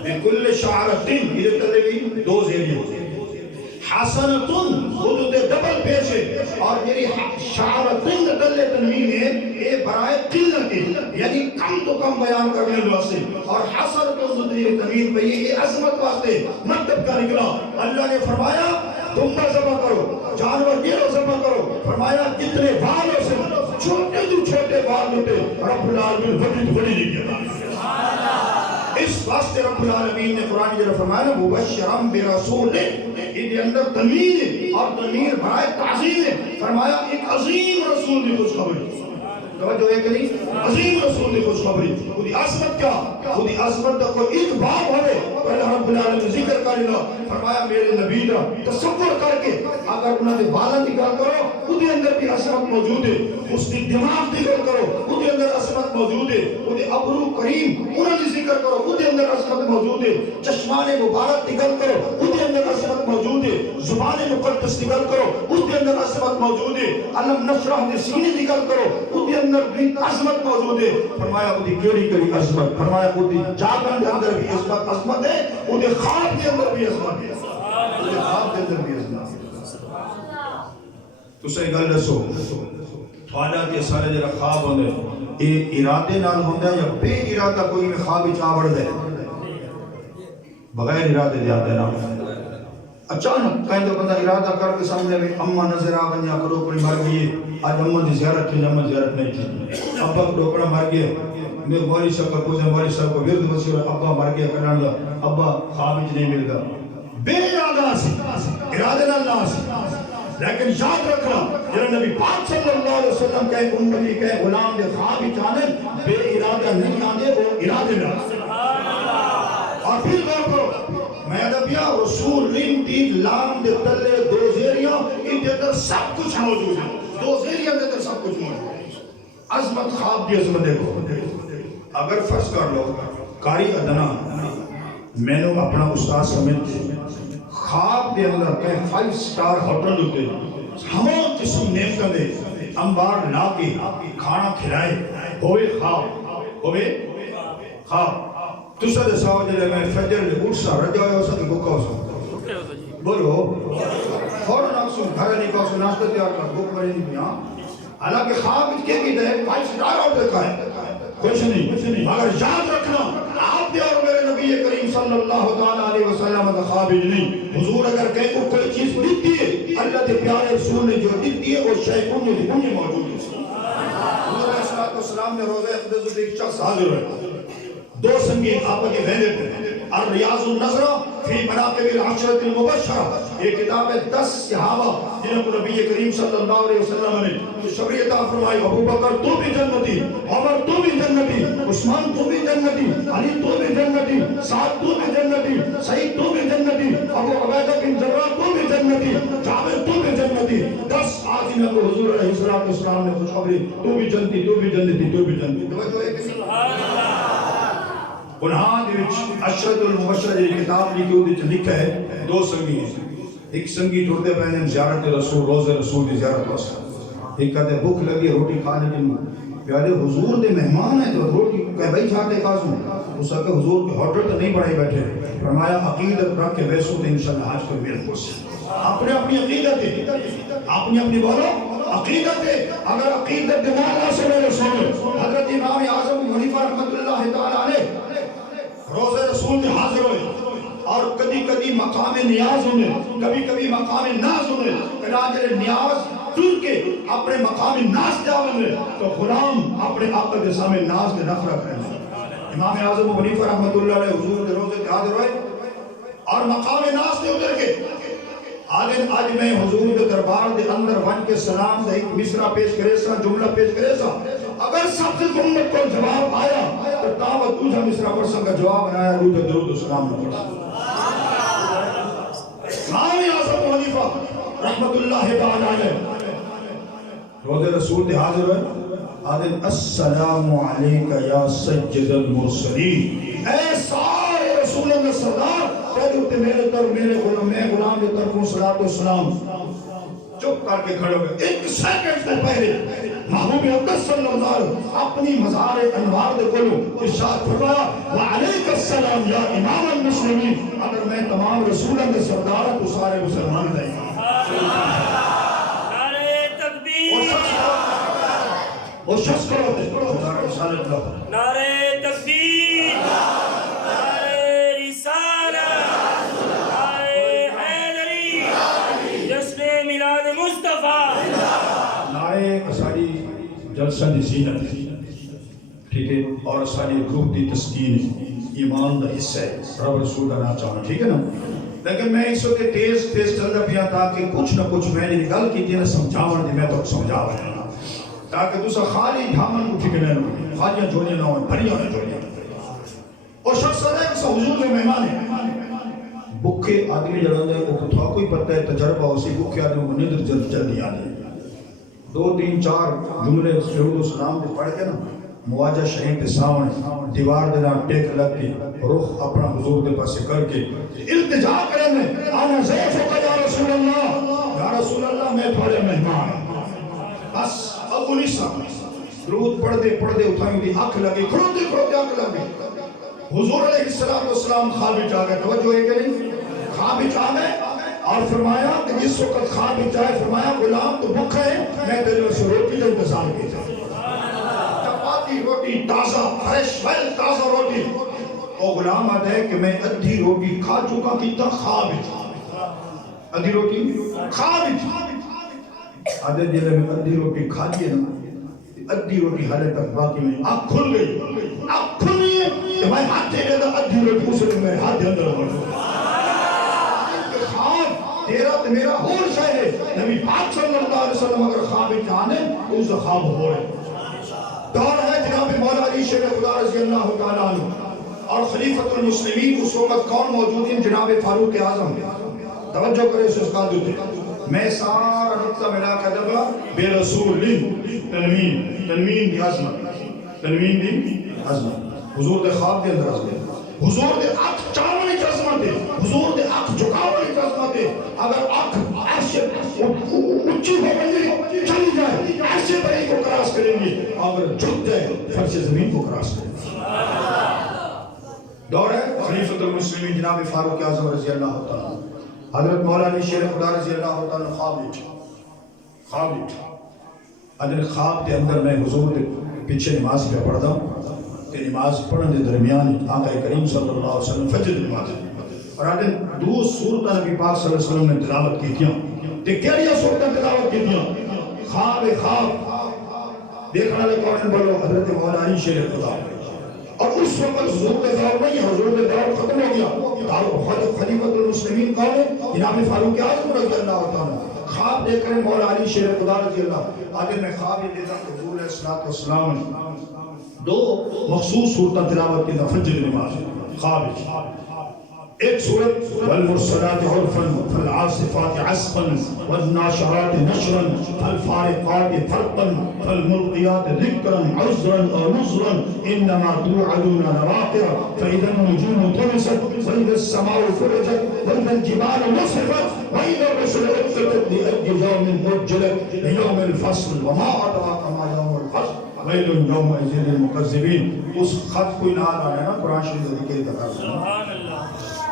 بکل شعرت، یہ تلے بھی دو زیریہ حسنتن خود دے ڈبل پیش ہے، اور میری شعرتن دلے تنوین ہے یہ برائے قلت ہے، یعنی کم تو کم بیان کرنے واسطے، اور حسنتن دلے تنوین پہ یہ عظمت واسطے مطلب کا نکلا۔ اللہ نے فرمایا تم نہ ذبح کرو، جانور یہ نہ ذبح کرو، فرمایا جتنے بالوں سے چھوٹے تو چھوٹے بال ہوتے رب العالمین بڑی تو بڑی نہیں کیا۔ اس واسطے رب العالمین نے قرآن جو فرمایا نا مبشرم برسول، یہ اندر تنوین ہے اور تنوین برائے تعظیم ہے، فرمایا ایک عظیم رسول کی خوشخبری، توجہ ہے کہ نہیں، عظیم رسول کی خوشخبری، خودی عظمت کیا، خودی عظمت کا کوئی ایک باب ہوئے پہلے رب العالمین ذکر کرنا، فرمایا میرے نبی دا تصور کر کے اگر انہوں نے بالا نکال کرو خودی اندر بھی عظمت موجود ہے، اس کی دماغ نکال کرو خودی اندر عظمت موجود ہے، خودی ابرو کریم انہوں نے ذکر کرو خودی اندر عظمت موجود ہے، چشمان مبارک نکال کرو خودی اندر عظمت موجود ہے، زبان مقدس نکال کرو اس کے اندر عظمت موجود ہے، علم نشرح نے سینے نکال کرو اس کے اندر بھی عظمت موجود ہے، فرمایا وہ دی کیڑی کری عظمت، فرمایا وہ دی جاگن کے اندر بھی عظمت ہے، وہ دی خواب کے اندر بھی عظمت ہے، وہ دی خواب کے اندر بھی عظمت ہے۔ تو صحیح گل دسو تھوڑا کہ سارے جڑا خواب ہوندے یہ ارادے نال ہوندا یا بے ارادہ کوئی میں خواب وچ آ وڑدا ہے، بغیر ارادے دے آتے نا، اچانک کہیں تو بندہ ارادہ کر کے سامنے میں اماں نظر آ گئی کرو کوئی مر گئی آج اماں دی زیارت تھی، اماں زیارت نہیں تھی، ابا کو ڈوکڑا مر گیا، میرے والی صاحب کا پوچھا والی صاحب کو ورد وسیع ابا مر گیا کرن دا ابا خواب وچ نہیں مل گا، بے ارادہ سی ارادے نال نہ سی، لیکن یاد رکھنا جنہاں نبی پاک صلی اللہ علیہ وسلم کہے امتی کہے غلام دے خواب وچ آنے بے ارادہ نہیں آنے وہ ارادے نال، اور پھر غور کرو میں ادبیہ رسول ریم دی لام دے تلے دو زیریاں ان دے اندر سب کچھ موجود ہے، دو زیریاں دے اندر سب کچھ موجود ہے، عظمت خواب دی عظمت دیکھو، اگر فرض کر لو قاری ادنا میں نے اپنا استاد سمجھتے خواب دے اندر کہیں 5 سٹار ہوٹل ہوتے ہموں قسم نعمتیں دے انبار لا کے کھانا کھلائے ہوئے خواب تسا دے ساو جلے میں فجر لے اٹھ سا رجا ہوئے ہو سا کہ بھوکا ہو سا بولو فوراں اکسو گھر نہیں کہو سا ناشتہ تیار کر بھوک مری نہیں پیاں حالانکہ خواب اس کے بھی دے 5 سٹار ہوٹل کا ہے کچھ نہیں، مگر یاد رکھنا آپ دے اور میرے نبی کریم صلی اللہ علیہ وسلم کا خواب نہیں، حضور اگر کہیں کو کوئی چیز دیتی ہے اللہ کے پیارے رسول نے جو دیتی ہے وہ شے انہیں موجود ہے۔ حضور علیہ السلام نے روزہ اقدس ایک شخص حاضر ہے، دو سنگی آپ کے ویندے پر الریاض النظرہ فی مناقب العشرۃ المبشرہ، یہ کتاب ہے 10 صحابہ جنہوں کو نبی کریم صلی اللہ علیہ وسلم نے شبری عطا فرمائی، ابو بکر تو بھی جنتی، عمر تو بھی جنتی، عثمان تو بھی جنتی، علی تو بھی جنتی، سعد تو بھی جنتی، سعید تو بھی جنتی، ابو عبیدہ بن جراح تو بھی جنتی، جابر تو بھی جنتی، 10 آدمی کو حضور علیہ السلام نے خوشخبری تو بھی جنتی، تو بھی جنتی، تو بھی جنتی۔ توجہ ہے کہ سبحان اللہ، قرآن دے وچ عشرۃ المبشرہ دی کتاب لکھی ہوئی تے لکھا ہے دو سنگی ہیں، ایک سنگی ٹرتے پہنے زیارت رسول روزے رسول دی زیارت واسطے، ایک کہتے بھوک لگی روٹی کھانے کی پیارے حضور دے مہمان ہیں تو روٹی کہ بھائی کھاتے کھاسوں اس کہ حضور کے ہوٹل تو نہیں بڑھائی بیٹھے، فرمایا عقیدت رکھ کے بیسو تو انشاءاللہ آج کر میرے خوش اپنے اپنی عقیدت ہے، اپنی بولو عقیدت ہے، اگر عقیدت دماغ نہ سنے رسول حضرت امام اعظم حنیفہ رحمۃ اللہ تعالی علیہ روزے رسول میں حاضر ہوئے اور کبھی کبھی مقام نیاز ہونے کبھی کبھی مقام ناز ہونے کراجر نیاز تر کے اپنے مقام ناز جاونے تو غلام اپنے آقا کے سامنے ناز کے نفرت کرنے، امام اعظم حنیفہ رحمۃ اللہ علیہ حضور کے روزے کے حاضر ہوئے اور مقام ناز کے اتر کے آج میں حضور کے دربار دے اندر ون کے سلام سے ایک مصرع پیش کرے سا، جملہ پیش کرے سا، اگر سب سے امت کو جواب آیا تو دعوت دوسرا مصرع پرسن کا جواب بنایا روح درود و سلام نہ پڑھا۔ امام اعظم حنیفہ رحمت اللہ تعالی علیہ روزے رسول دے حاضر ہوئے آدم السلام علیکہ یا سید المرسلین، اے سارے رسولوں میں سردار پہلے ہوتے میرے طرف میرے غلام میں غلام کے طرف صلاۃ و سلام، چپ کر کے کھڑے ہوئے. ایک سیکنڈ سے پہلے محبوب اقدس صلی اللہ علیہ وسلم اپنی مزار انوار دے کولو ارشاد فرمایا وعلیک السلام یا امام المسلمین. اگر میں تمام رسولوں کے سردار تو سارے مسلمان دیں. نعرہ تکبیر، وہ شخص کرو دے رسالت لو. نعرہ تکبیر، نعرہ رسالت، نعرہ حیدری، جشن میلاد مصطفیٰ. نعرے اساری جلسہ دی زینت ہے، ٹھیک ہے، اور اساری روح دی تسکین ہے، ایمان دا حصہ ہے، رب رسول دا نام چاہنا، ٹھیک ہے نا. لیکن میں اس وقت تیز چل پیا تاکہ کچھ نہ کچھ میں نے گل کی تھی سمجھاون دی، میں تو سمجھا رہا ہوں تاکہ تسا خالی ڈھامن کو ٹھکنے نہ ہو، خالیاں جوڑیاں نہ ہوں، بھریاں نہ جوڑیاں. اور شخص ہے کہ حضور کے مہمان ہیں. بھوکے آدمی جڑا ہے وہ تھا کوئی پتہ ہے تجربہ اسی بھوکے آدمی کو نیند جلدی آ جائے. 2 3 4 جملے درود و سلام دے پڑھ کے نا مواجہ شریف کے سامنے دیوار دے نال ٹیک لگ کے رخ اپنا حضور دے پاسے کر کے التجا کریں میں انا ضیفک یا رسول اللہ، یا رسول اللہ میں تھوڑے مہمان ہوں. بس ابو نیسا درود پڑھ دے اٹھائیں دی آنکھ لگی، کھڑوتے آنکھ لگی. حضور علیہ السلام خواب وچ آ گئے. توجہ ہے کہ نہیں؟ خواب وچ آ گئے اور فرمایا کہ جس وقت خواب وچ آئے فرمایا غلام تو بھوکا ہے، میں تیرے سے روٹی کا انتظام کیا. چپاتی روٹی تازہ فریش ویل تازہ روٹی. وہ غلام آتا ہے کہ میں ادھی روٹی کھا چکا کتا خواب وچ. ادھی روٹی خواب وچ آدھے جلے میں ادھی روٹی کھا دیے نا، ادھی روٹی حالے تک باقی میں آنکھ کھل گئی. آنکھ کھلی ہے کہ میں ہاتھ دے دا ادھی روٹی اسے میرے ہاتھ دے اندر ہو گئی. خواب تیرا تو میرا ہور شاہ ہے. نبی پاک صلی اللہ علیہ وسلم اگر خواب جانے تو اسے خواب ہو رہے. دور ہے جناب مولا علی شیر خدا رضی اللہ تعالیٰ عنہ اور خلیفۃ المسلمین اس وقت کون موجود ہیں؟ جناب فاروق اعظم. توجہ کرے اس کا دیتے میں سارا نقطہ ملا کا دبا بے رسول تنوین دی عظمت، تنوین دی عظمت. حضور دے خواب دے اندر عظمت، حضور دے آنکھ چاولی کی عظمت ہے، حضور دے آنکھ جھکاولی کی عظمت ہے. اگر آنکھ عرش اونچی ہو گئی چلی جائے عرش بری کو کراس کریں گے، اگر جھک جائے فرش زمین کو کراس کریں گے. دور ہے خلیفۃ المسلمین جناب فاروق اعظم رضی اللہ تعالیٰ. حضرت مولا علی شیر خدا رضی اللہ تعالیٰ خواب حضرت خواب کے اندر میں حضور کے پیچھے نماز پہ پڑھتا ہوں کہ نماز پڑھنے کے درمیان آقا کریم صلی اللہ علیہ وسلم فجر نماز اور آدھے دو صورتیں نبی پاک صلی اللہ علیہ وسلم نے تلاوت کی تھیں. کہ کیڑیاں صورتیں تلاوت کی تھیں؟ خواب دیکھنا لے کون بولو حضرت مولا علی شیر خدا. اور اس وقت حضور کے دور نہیں ہے، حضور کے دور ختم ہو گیا. خلیفۃ المسلمین کون ہے؟ جناب فاروق اعظم رضی اللہ تعالیٰ. خواب دیکھ کر مولا علی شیر خدا رضی اللہ آگے میں خواب یہ دیتا کہ حضور علیہ السلام نے 2 مخصوص صورتیں تلاوت کی. فجر نماز خواب ایک صورت والمرسلات عرفا فالعاصفات عصفا والناشرات نشرا فالفارقات فرقا فالملقيات ذكرا عذرا او نذرا انما توعدون لواقع فاذا النجوم طمست واذا السماء فرجت واذا الجبال نصفت واذا الرسل اقتت لاي يوم اجلت ليوم الفصل وما ادراك ما يوم الفصل ويل يومئذ للمكذبين. اس خط کوئی نہ آنا ہے نا قرآن شریف کے ذکر سبحان اللہ.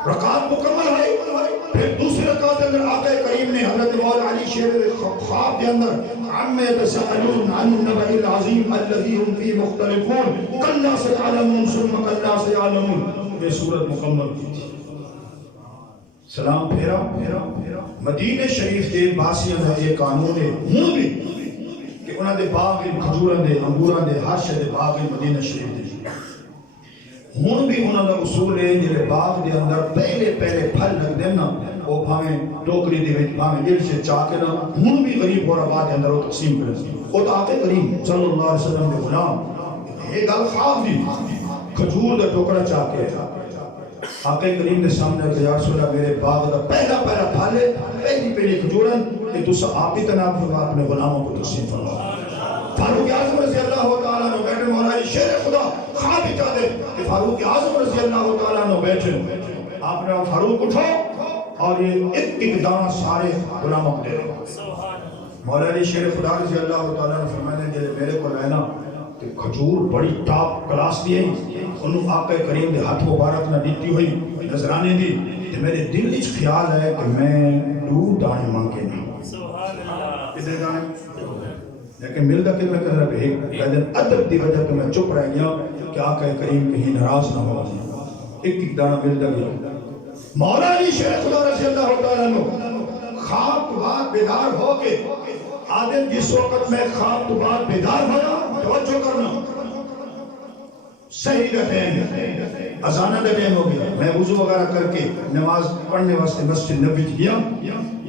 رکعت مکمل ہے. پھر دوسری رکعت اندر آقا کریم نے حضرت مولا علی شیر خواب کے اندر عم يتساءلون عن النبأ العظیم الذی هم فیہ مختلفون کلا سیعلمون ثم کلا سیعلمون. یہ سورت مکمل کی تھی. سلام پھیرا مدینہ شریف کے باسیاں کا یہ قانون ہے ہوں بھی کہ انہاں دے باغ کھجوراں دے انگوراں دے ہر شے دے باغ مدینہ شریف دے ہوں بھی انہوں نے اصول ہے جلے باغ دے اندر پہلے پھل لگ دیں نا وہ بھاویں ٹوکری دے وچ بھاویں جل سے چاہ کے نا ہوں بھی غریب اور آباد دے اندر وہ تقسیم کریں. وہ تو آقا کریم صلی اللہ علیہ وسلم کے غلام یہ گل خواب دی کھجور دا ٹوکرا چاہ کے آقا کریم دے سامنے کہ یا رسول اللہ میرے باغ دا پہلا پھل ہے پہلی کھجورن کہ تو آپ ہی تناب فرما اپنے غلاموں کو تقسیم فرما. فاروق اعظم رضی اللہ تعالیٰ عنہ بیٹھے مولا علی شیر خدا خواب ہی چاہتے کہ فاروق اعظم رضی اللہ تعالیٰ عنہ بیٹھے. آپ نے فاروق اٹھو اور یہ ایک دانہ سارے غلاموں کو دے دو. مولا علی شیر خدا رضی اللہ تعالیٰ نے فرمایا کہ میرے کو رہنا کہ کھجور بڑی ٹاپ کلاس دی ہے انہوں آقا کریم دے ہاتھ مبارک نہ دیتی ہوئی نظرانے دی کہ میرے دل اچ خیال ہے کہ میں 2 دانے مانگے نا سبحان اللہ کتنے دانے لیکن ملتا کتنا کہہ رہا ہے لیکن ادب دی وجہ تو میں چپ رہ گیا کہ آقا کریم کہیں ناراض نہ ہو ایک دانہ ملتا گیا مولا علی شیر خدا رضی اللہ تعالیٰ نے خواب تو بعد بیدار ہو کے آدم جس وقت میں خواب تو بعد بیدار ہویا توجہ کرنا صحیح رہتے اذانہ کا ٹائم ہو گیا میں وضو وغیرہ کر کے نماز پڑھنے واسطے مسجد نبی گیا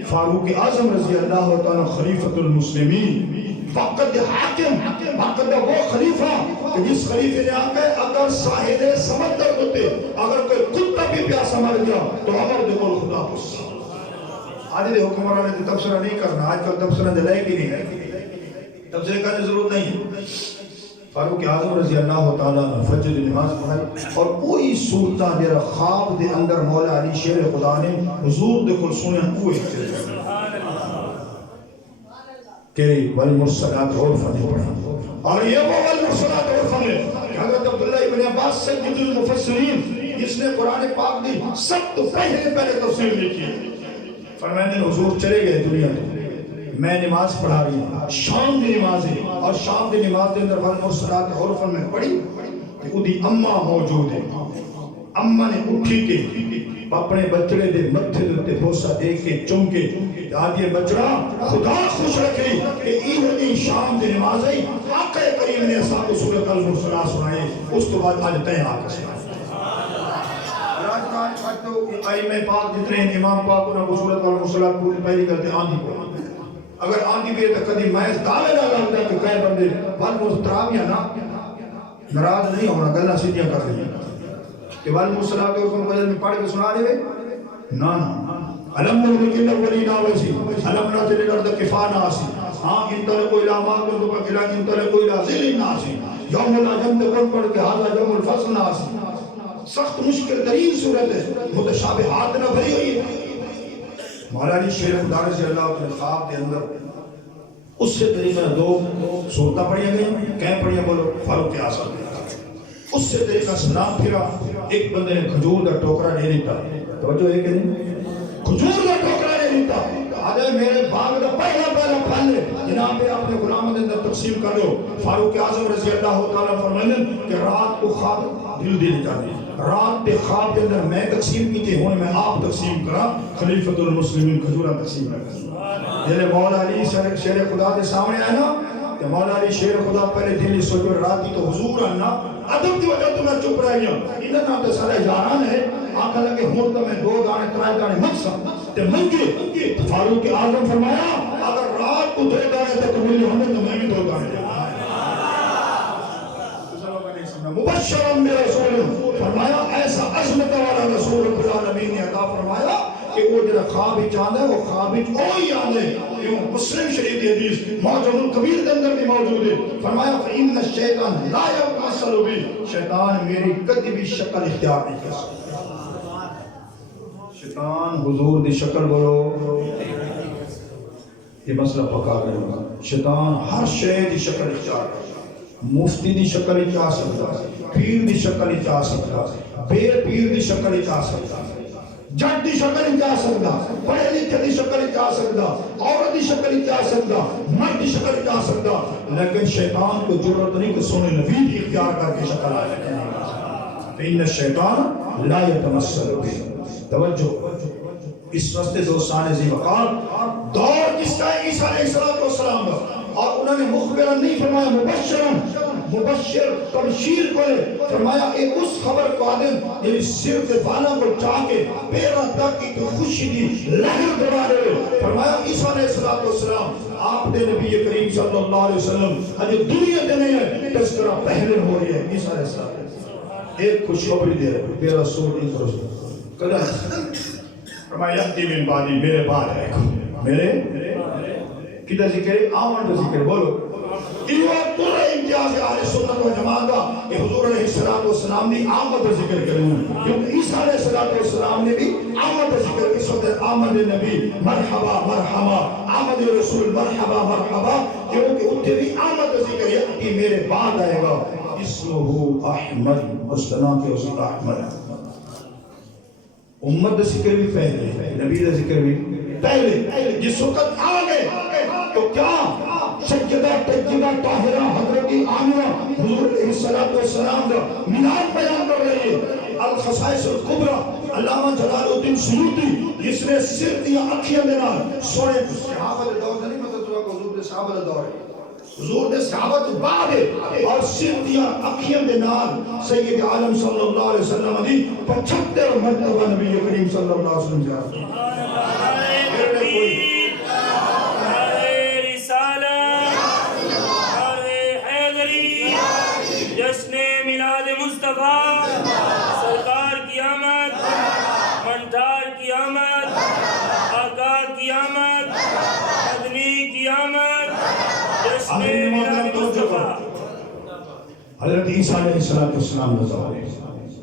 فاروق اعظم رضی اللہ تعالیٰ خلیفۃ المسلمین وقت حاکم وقت وہ خلیفہ کہ جس خلیفے نے آگے اگر ساحل سمندر ہوتے اگر کوئی کتا بھی پیاسا مر گیا تو عمر دے کول خدا پس آج دے حکمران نے تبصرہ نہیں کرنا آج کل تبصرہ دلائی کی نہیں ہے تبصرہ کرنے ضرورت نہیں ہے فاروق اعظم رضی اللہ تعالیٰ نے فجر نماز پڑھائی اور کوئی صورتہ جرا خواب دے اندر مولا علی شیر خدا نے حضور دے کل سنیں کوئی کہ والمرسلات عرفا نے پڑھا اور یہ وہ والمرسلات عرفا نے حضرت عبداللہ ابن عباس سید المفسرین جس نے قرآن پاک دی سب تو پہلے تفسیر لکھی فرمانے حضور چلے گئے دنیا تو میں نماز پڑھا رہی ہوں شام دی نماز ہے اور شام دی نماز دے اندر والمرسلات عرفا میں پڑھی کہ وہ دی اماں موجود ہے اماں نے اٹھی کے اپنے بچڑے دے متھے دے بوسا دے کے چم کے آدھی بچڑا خدا خوش رکھے کہ ایوانی شام دی نماز ہے آقا کریم نے صاحب سورۃ المرسلات سنائے اس تو بعد آج تین آقا سنائے راجکان چھٹو ائمہ پاک جتنے امام پاک انہوں کو سورۃ المرسلات پوری پہلی کرتے آندھی کو اگر آندھی بھی ہے تو کدی محض دعوے نہ لگتا کہ کئی بندے والمرسلات نا ناراض نہیں ہونا گلنا سیدھیاں کر رہی کہ والمرسلات عرفا میں پڑھ کے سنا دے نا علم نلک الاولین آویسی علم نازل الارض کفانا آسی ہاں انتلقو الى ما کنتو فکلا انتلقو الى ذل ناسی یوم لا جمد کن پڑھ کے حالا یوم الفصل ناسی سخت مشکل ترین صورت ہے متشابہات نہ بھری ہوئی ہے مولا علی شیر خدا رضی اللہ عنہ خواب کے اندر اس سے طریقہ 2 صورتیں پڑھیا گئی کہیں پڑھیا بولو فاروق اعظم اس سے طریقہ سلام پھرا ایک بندے نے کھجور کا ٹوکرا لے لیتا توجہ ہے کہ نہیں کھجور کا ٹوکرا لے لیتا آدھے میرے باغ کا پہلا پھل ہے جناب پہ اپنے غلاموں کے اندر تقسیم کر دو فاروق اعظم رضی اللہ تعالیٰ فرمانے کہ رات کو خواب دل دے جاتے رات پہ خواب کے اندر میں تقسیم کی تھی ہوں میں آپ تقسیم کرا خلیفۃ المسلمین کھجورہ تقسیم کرا جنہیں مولا علی شیر خدا کے سامنے آئے نا کہ مولا علی شیر خدا پہلے دل سوچو رات کی تو حضور آنا ادب کی وجہ تو میں چپ رہ گیا انہاں نام تے سارے یاران ہے آقا لگے ہون تو میں 2 دانے 3 دانے مقصد تے منگے فاروق اعظم فرمایا اگر رات کو 2 دانے تک ملے ہونے تو میں بھی 2 دانے مبشرا برسول فرمایا ایسا عظمت والا رسول رب العالمین نے عطا فرمایا کہ وہ جڑا خواب ہی چاہتا ہے وہ خواب ہی وہی آندے کہ مسلم شریف کی حدیث معجم الکبیر کے اندر بھی موجود ہے فرمایا فإن الشیطان لا يمثل بی شیطان میری کدی بھی شکل اختیار نہیں کر سکتا شیطان حضور دی شکل بولو یہ مسئلہ پکا کروں گا شیطان ہر شے دی شکل اختیار کر مفتی دی شکل ہی چاہ سکتا پیر دی شکل ہی چاہ سکتا بے پیر دی شکل ہی چاہ سکتا جٹ دی شکل ہی چاہ سکتا پڑھے لکھے دی شکل ہی چاہ سکتا عورت دی شکل ہی چاہ سکتا مرد دی شکل ہی چاہ سکتا لیکن شیطان کو ضرورت نہیں کہ سونے نبی بھی اختیار کر کے شکل آئے فإن الشیطان لا يتمثل بہ توجہ اس واسطے دوستان عزیز وقار دور کس کا ہے عیسیٰ علیہ السلام اور انہوں نے مخبرن نہیں فرمایا مبشرن مبشر تبشیر کو لے فرمایا ایک اس خبر کو آدم یعنی سر کے بالا کو چاہ کے پیرا تک کی خوشی دی لہر دبا رہے فرمایا عیسیٰ علیہ السلام آپ دے نبی کریم صلی اللہ علیہ وسلم اجے دنیا دے نہیں ہے تذکرہ پہلے ہو رہی ہے عیسیٰ علیہ السلام ایک خوشخبری دے رہے میرا رسول ایک رسول قدر فرمایا یہتی من بعدی میرے بعد ہے میرے کدھا ذکر ہے آمن تو ذکر بولو ایوہ پورا امتیاز لحاظ سے اہل سنت و جماعت کا کہ حضور علیہ الصلوۃ والسلام نے آمد کا ذکر کروں کیونکہ عیسیٰ علیہ الصلوۃ والسلام نے بھی آمد کا ذکر اس وقت آمد نبی مرحبا مرحبا آمد رسول مرحبا مرحبا کیونکہ اتنے بھی آمد کا ذکر ہے کہ میرے بعد آئے گا اسمہ احمد مستنا کے اس کا احمد امت کا ذکر بھی پہلے نبی کا ذکر بھی پہلے جس وقت آگے تو کیا سیدہ طیبہ طاہرہ حضرت آمنہ حضور علیہ الصلوۃ والسلام کا میلاد بیان کر رہی ہے الخصائص الکبریٰ علامہ جلال الدین سیوطی جس نے سر دیا اکھیاں دے نال سونے صحابہ دے دور نہیں مطلب تو حضور دے صحابہ دے دور ہے حضور دے صحابہ تو بعد ہے اور سر دیا اکھیاں دے نال سید عالم صلی اللہ علیہ وسلم دی 75 مرتبہ نبی کریم صلی اللہ علیہ وسلم جا سرکار کی آمد منٹار کی آمد آقا کی آمد مدنی کی آمد جشن میلاد مصطفیٰ حضرت عیسیٰ علیہ السلام نظر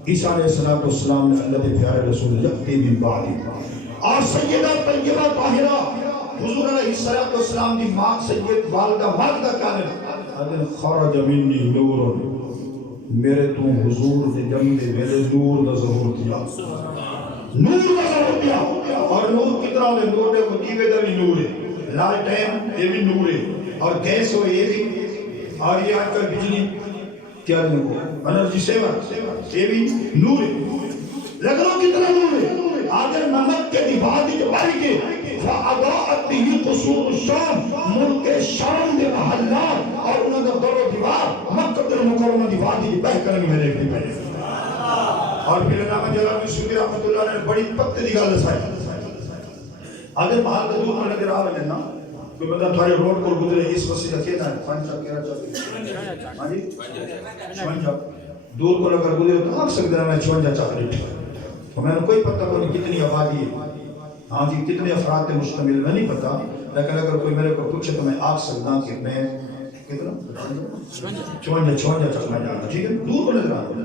عیسیٰ علیہ السلام نے اللہ کے پیارے رسول یقتی من بعدی اور سیدہ طیبہ طاہرہ حضور علیہ السلام دی ماں سید والدہ والدہ کانت خرج منی نور میرے تو حضور دے جملے میرے نور دا ظہور دیا نور دا ظہور دیا اور نور کتنا ہوئے نور دے کو دیوے دا بھی نور ہے لالٹین یہ بھی نور ہے اور گیس ہوئے یہ بھی اور یہ آج کل بجلی کیا دیں کو انرجی سیور یہ بھی نور ہے لگنوں کتنا نور ہے آگر نمک کے دیوادی جو باری کے فَعَضَاءَتْ بِهِ قُصُورُ الشَّامِ ملک شام دے محلات اور انہوں نے دور و دیوار مکہ المکرمہ دی وادی دی بہ کرنگ میں دیکھنی پڑے اور پھر علامہ جلال الدین رحمۃ اللہ نے بڑی پتے دی گل دسائی آدھے محل دور میں نظر آ رہے نا کوئی بندہ تھوڑے روڈ کو گزرے اس وسیلہ کہنا ہے پنجاب کہنا چاہتے ہاں جی پنجاب دور کو لگر گزرے تو آگ سکتے ہیں میں 56 چاکلیٹ تو میں نے کوئی پتہ کو نہیں کتنی آبادی ہے ہاں جی کتنے افراد پہ مشتمل میں نہیں پتا لیکن اگر کوئی میرے کو پوچھے تو میں آپ سکتا کہ میں کتنا 56 تک میں جانا ٹھیک ہے دور کو نظر آنا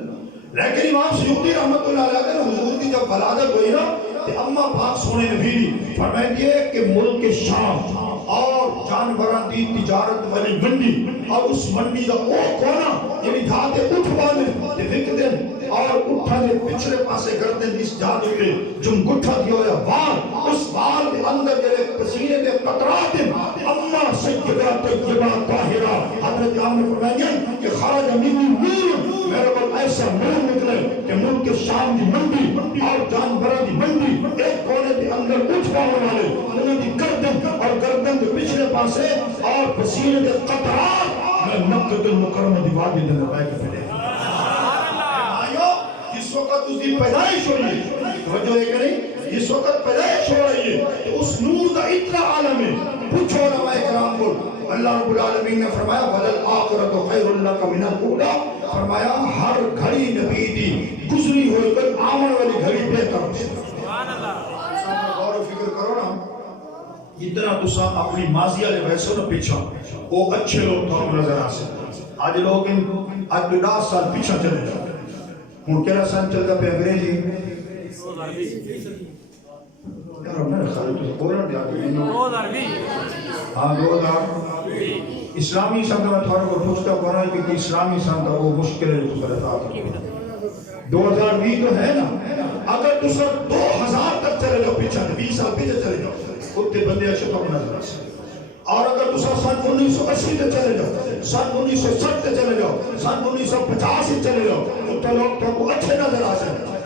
لیکن امام سیوطی رحمۃ اللہ علیہ نے حضور کی جب ولادت ہوئی نا کہ اما پاک سونے نبی نے فرمایا دیے کہ ملک شام اور جانوراں دی تجارت والی منڈی اور اس منڈی کا وہ کونا یعنی جہاں تے اٹھ والے تے وک دن اور اٹھا دے پچھلے پاسے گردن اس جادو کے جم گٹھا دیا ہوا بال اس بال کے اندر جڑے پسینے دے قطرات اما سیدہ طیبہ طاہرہ حضرت عامر فرمایا کہ خرج منی نور میرے کو ایسا نور نکلے کہ ملک شام دی منڈی اور جانوراں دی منڈی ایک کونے دے اندر اٹھ والے انہوں دی گردن اور گردن کے پچھلے پاسے اور پسینے دے قطرات میں مکہ المکرمہ دی وادی دے اندر بیٹھ کے جس وقت اس کی پیدائش ہوئی ہے توجہ ہے کہ نہیں جس وقت پیدائش ہو رہی ہے تو اس نور کا اتنا عالم ہے پوچھو علماء کرام کو اللہ رب العالمین نے فرمایا وَلَلْآخِرَةُ خَيْرٌ لَكَ مِنَ الْأُولَىٰ فرمایا ہر گھڑی نبی دی گزری ہوئی کل آمن والی گھڑی بہتر غور و فکر کرو نا اتنا تسا اپنی ماضی والے ویسے نہ پیچھا وہ اچھے لوگ تو نظر آ سکتے آج لوگ آج 10 سال پیچھا چلے جاؤ ہوں کہنا سن چلتا پہ انگریزی یار میں خالی تو کوئی نہ دیا ہاں 2000 اسلامی سن میں تھوڑا کو پوچھتا ہوں رہا کہ اسلامی سن کا وہ مشکل ہے جو کرتا تھا 2020 تو ہے نا اگر دوسرا 2000 تک چلے جاؤ پیچھا 20 سال پیچھے چلے جاؤ اتنے بندے اچھے تو نظر آ سکتے اور اگر دوسرا سن 1980 تے چلے جاؤ سن 1960 تے چلے جاؤ سن 1950 تے چلے جاؤ تو لوگ تو کو اچھے نظر آ سکتے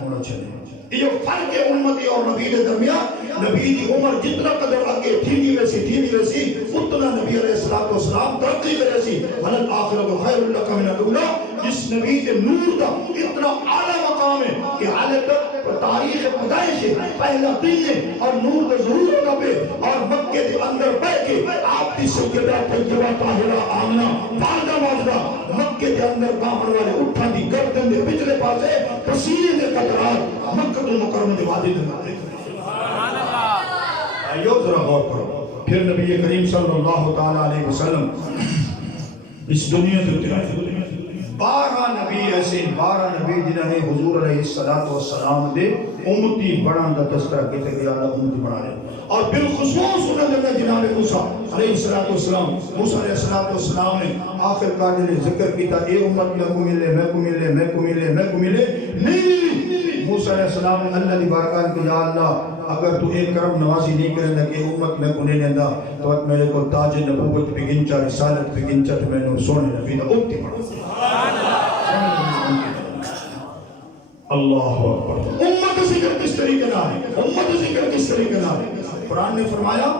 ہونا چاہیے یہ فرق ہے امتی اور نبی کے درمیان نبی کی عمر جتنا قدر آگے تھی ویسی اتنا نبی علیہ السلام ترقی کرے سی وَلَلْآخِرَةُ خَيْرٌ لَكَ مِنَ الْأُولَىٰ جس نبی کے نور کا اتنا اعلیٰ مقام ہے کہ حالے تک تاریخ پیدائش ہے پہلا دن ہے اور نور کا ضرور ہوگا پہ اور مکے کے اندر بیٹھ کے آپ کی سیدہ طیبہ طاہرہ آمنہ والدہ واجدہ مکے کے اندر دامن والے اٹھا دی گردن دے پچھلے پاسے پسینے دے قطرات مکہ المکرمہ دی وادی دے نارے سبحان اللہ ایو ذرا غور کرو پھر نبی کریم صلی اللہ تعالی علیہ وسلم اس دنیا کے آئے 12 نبی ایسے 12 نبی جنہوں نے حضور علیہ السلام دے امتی بڑھان دا تذکرہ کیتے کہ اللہ امتی بڑھا لے اور بالخصوص انہوں نے جناب موسیٰ علیہ السلام موسیٰ علیہ السلام نے آخر کار نے ذکر کیتا اے امت میں کو ملے میں کو ملے میں کو ملے میں کو ملے نہیں موسیٰ علیہ السلام نے اللہ دی بارگاہ کہ یا اللہ اگر تو ایک کرم نوازی نہیں کریں گا کہ امت میں کو نہیں لیندہ تو ات میرے کو تاج نبوت بھی گنچا رسالت بھی گنچا تو میں نے سونے نبی دا امتی بڑھا اللہ اکبر امت ذکر کس طریقے نہ ہے امت ذکر کس طریقے نہ ہے قرآن نے فرمایا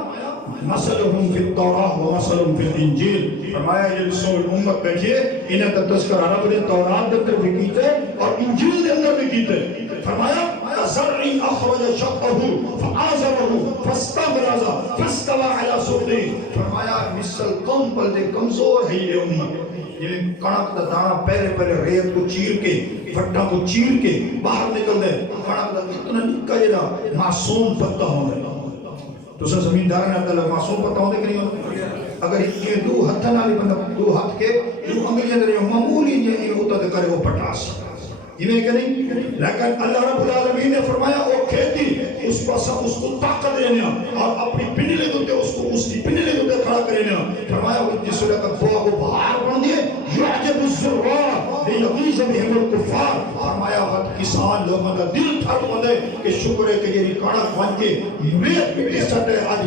مثلہم فی التوراۃ و مثلہم فی الانجیل فرمایا یہ سو امت بیٹھئے انہیں کا تذکر عرب نے تورات دے اندر بھی کیتے اور انجیل دے اندر بھی کیتے فرمایا زرع اخرج شطأہ فآزرہ فاستغلظ فاستوى على سوقه فرمایا مثل قوم پر دے کمزور ہے یہ امت یہ کڑک دا دانا پہلے پہلے ریت کو چیر کے پھٹا کو چیر کے باہر نکل دے کڑک دا اتنا نکا جدا معصوم پتہ ہوندے تو سر زمیندار نے اندر معصوم پتہ ہوندے کہ نہیں اگر یہ دو ہتھ نالی بندہ دو ہتھ کے دو انگلیاں دے معمولی یہ ہوتا دے کرے وہ پٹاس یہ کہ نہیں لیکن اللہ رب العالمین نے فرمایا وہ کھیتی اس کو طاقت دینا اور اپنی پنیلے دوتے اس کو اس کی پنیلے دوتے کھڑا کرنا فرمایا وہ جس وقت کا بوا کو بہار بن دیے یعجب الزراع لیغیظ بهم الکفار فرمایا وقت کسان لوگوں کا دل تھر بندے کہ شکر ہے کہ یہ کڑک بن کے ریت مٹی سٹے آج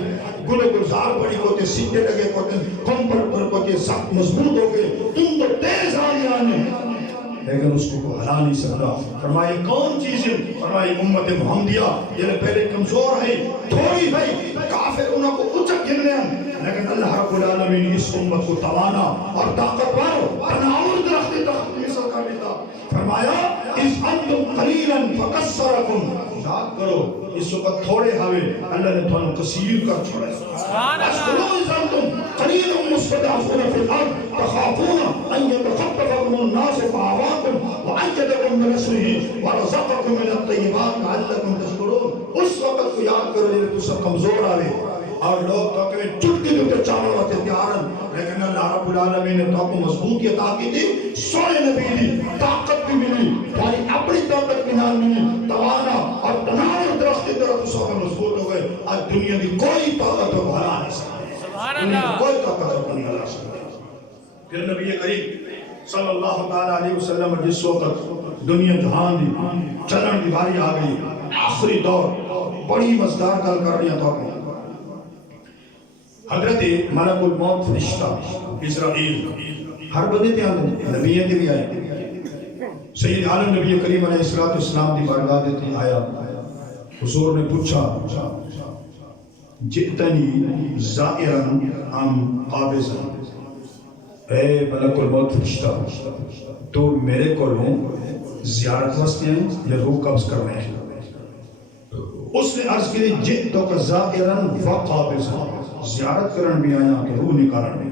گلے گلزار بڑی ہوتے سیٹے لگے ہوتے کمبر پر ہوتے سخت مضبوط ہو گئے تم تو تیز آنے آنے لیکن اس کو ہلا نہیں سکتا فرمائے کون چیزیں فرمائے امت محمدیہ یہ پہلے کمزور ہے تھوڑی بھائی کافر انہوں کو اچھک گرنے ہیں لیکن اللہ رب العالمین اس امت کو توانا اور طاقتور تناور درخت تخت مثل کر دیتا فرمایا اس انتم قلیلا فکسرکم یاد کرو اس وقت تھوڑے ہوئے اللہ نے تھوڑا کثیر کر چھوڑے اشکرو اس انتم قلیلا مستضعفون فی الارض تخافون ان یتخطفکم الناس فآواکم وعجدکم بنصره ورزقکم من الطیبات لعلکم تشکرون اس وقت کو یاد کرو جب تو سب کمزور آوے اور لوگ تو کہ چٹکی دیتے چاول ہوتے تیارن لیکن اللہ رب العالمین نے تو کو مضبوطی عطا کی تھی سونے نبی دی طاقت بھی ملی تاری اپنی طاقت بھی نال ملی توانا اور تناور درخت کی طرح تو سب مضبوط ہو گئے آج دنیا کی کوئی طاقت کو ہلا نہیں سکتی کوئی طاقت کو نہیں ہلا سکتی پھر نبی کریم صلی اللہ تعالیٰ علیہ وسلم جس وقت دنیا جہان دی چلن دی باری آ گئی آخری دور بڑی مزدار گل کر رہی ہیں حضرت ملک الموت فرشتہ اسرائیل ہر بندے تے آندے نبیوں تے بھی آئے سید عالم نبی کریم علیہ السلام دی بارگاہ تے آیا حضور نے پوچھا جئتنی زائرا ام قابضا اے ملک الموت فرشتہ تو میرے کولوں زیارت واسطے ہیں یا روح قبض کرنے ہیں اس نے عرض کی جئتک زائرا وقابضا زیارت کرن بھی آیا کہ روح نکالن بھی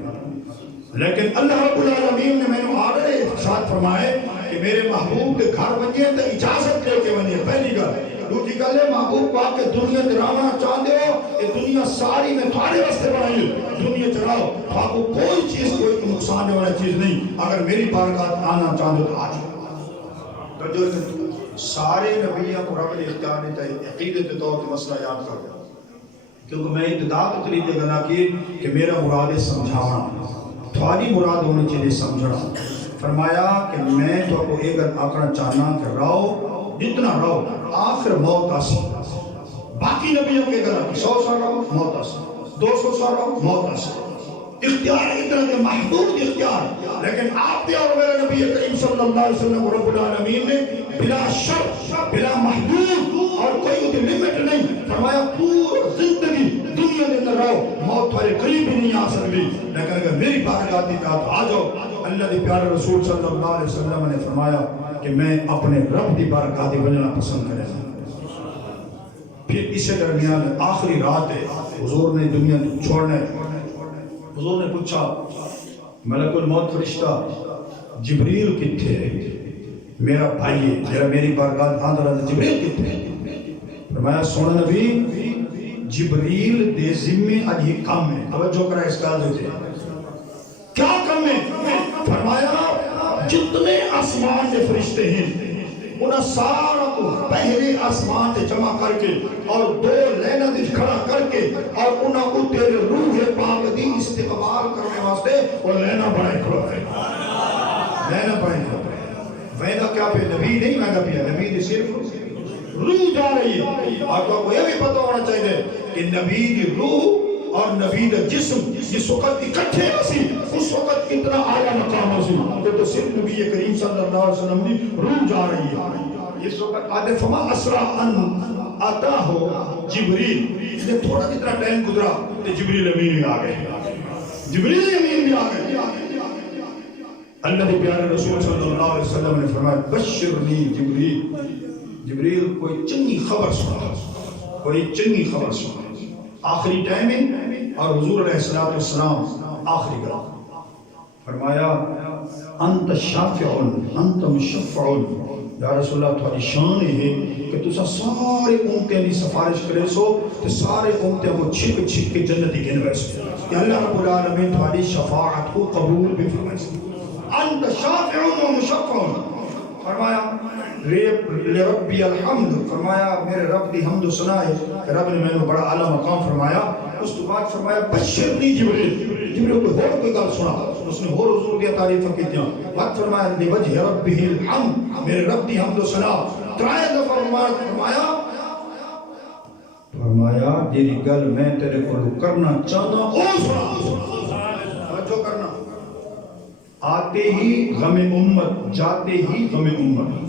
لیکن اللہ رب العالمین نے میں نے آرے ارشاد فرمائے کہ میرے محبوب کے گھر بنیے تو اجازت لے کے بنیے پہلی گل دوسری گل ہے محبوب کو آ کے دنیا درانا چاہتے ہو کہ دنیا ساری میں تھوڑے واسطے بنائی دنیا چلاؤ آپ کو کوئی چیز کوئی نقصان والا چیز نہیں اگر میری بارگاہ آنا چاہتے ہو تو آ جاؤ سارے نبیوں کو رب نے اختیار نہیں تھا عقیدت کے طور پر مسئلہ یاد کر دیا کیونکہ میں ابتدا تقریب گنا کی کہ میرا مراد سمجھانا تھوڑی مراد ہونے چاہیے سمجھنا فرمایا کہ میں تو کو ایک آکڑا چاہنا کہ رہو جتنا رہو آخر موت آسی باقی نبیوں کے گھر 100 سال رہو موت آسی 200 سال رہو موت آسی اختیار اتنا کہ محدود اختیار لیکن آپ بھی اور میرے نبی کریم صلی اللہ علیہ وسلم رب العالمین نے بلا شرط بلا محدود اور کوئی اتنی لیمٹ نہیں فرمایا پورا زندگی دنیا کے اندر رہو موت تمہارے قریب ہی نہیں آ سکتی لیکن اگر میری بارگاہ کی بات آ جاؤ اللہ کے پیارے رسول صلی اللہ علیہ وسلم نے فرمایا کہ میں اپنے رب کی بارگاہ کی بننا پسند کرے پھر اسی درمیان آخری رات ہے حضور نے دنیا چھوڑنے حضور نے پوچھا ملک الموت فرشتہ جبریل کتھے ہے میرا بھائی ہے میرا میری بارگاہ آندر ہے جبریل کتھے ہے فرمایا سونا نبی جبریل دے ذمے اج ہی کام ہے توجہ کرا اس کا دیتے کیا موسم میں فرمایا جتنے آسمان کے فرشتے ہیں انہاں سارا کو پہلے آسمان سے جمع کر کے اور دو لینا دے کھڑا کر کے اور انہاں کو تیرے روح پاک دی استقبال کرنے واسطے اور لینا بڑھائے کھڑا ہے، لینا بڑھائے کھڑا ہے۔ ویدہ کیا پہ نبی نہیں ویدہ پہ نبی دی صرف روح جا رہی ہے، اور تو کو یہ بھی پتہ ہونا چاہیے کہ نبی دی روح اور نبی دا جسم جس وقت اکٹھے اسی اس وقت کتنا اعلیٰ مقام اسی تو صرف نبی کریم صلی اللہ علیہ وسلم دی روح جا رہی ہے۔ اس وقت آدھے فما اسرا ان آتا ہو جبریل، یہ تھوڑا جتنا ٹائم گزرا تو جبریل امین بھی آ گئے، جبریل امین بھی آ گئے۔ اللہ کے پیارے رسول صلی اللہ علیہ وسلم نے فرمایا بشرنی جبریل، جبریل کوئی چنگی خبر سنا، کوئی چنگی خبر سنا۔ آخری ٹائم ہے اور حضور علیہ السلام آخری گلا فرمایا انت شافع انت مشفع، یا رسول اللہ تھوڑی شان ہے کہ تسا سارے امتیں دی سفارش کرے سو تو سارے امتیں کو چھک چھک کے جنتی گن ویسے کہ اللہ رب العالمین تھوڑی شفاعت کو قبول بھی فرمائے۔ انت شافع و مشفع، فرمایا ربی الحمد، فرمایا میرے رب دی حمد و ثنا ہے کہ رب نے میں بڑا اعلیٰ مقام فرمایا۔ اس کے بعد فرمایا بشرنی جبریل، جبریل کو اور کوئی گل سنا، اس نے اور حضور کی تعریف کی دیا۔ بعد فرمایا لوجہ ربہ الحمد، میرے رب دی حمد و ثنا۔ ترائے دفعہ فرمایا تیری گل میں تیرے کو کرنا چاہتا او سنا، توجہ کرنا۔ آتے ہی غم امت، جاتے ہی غم امت۔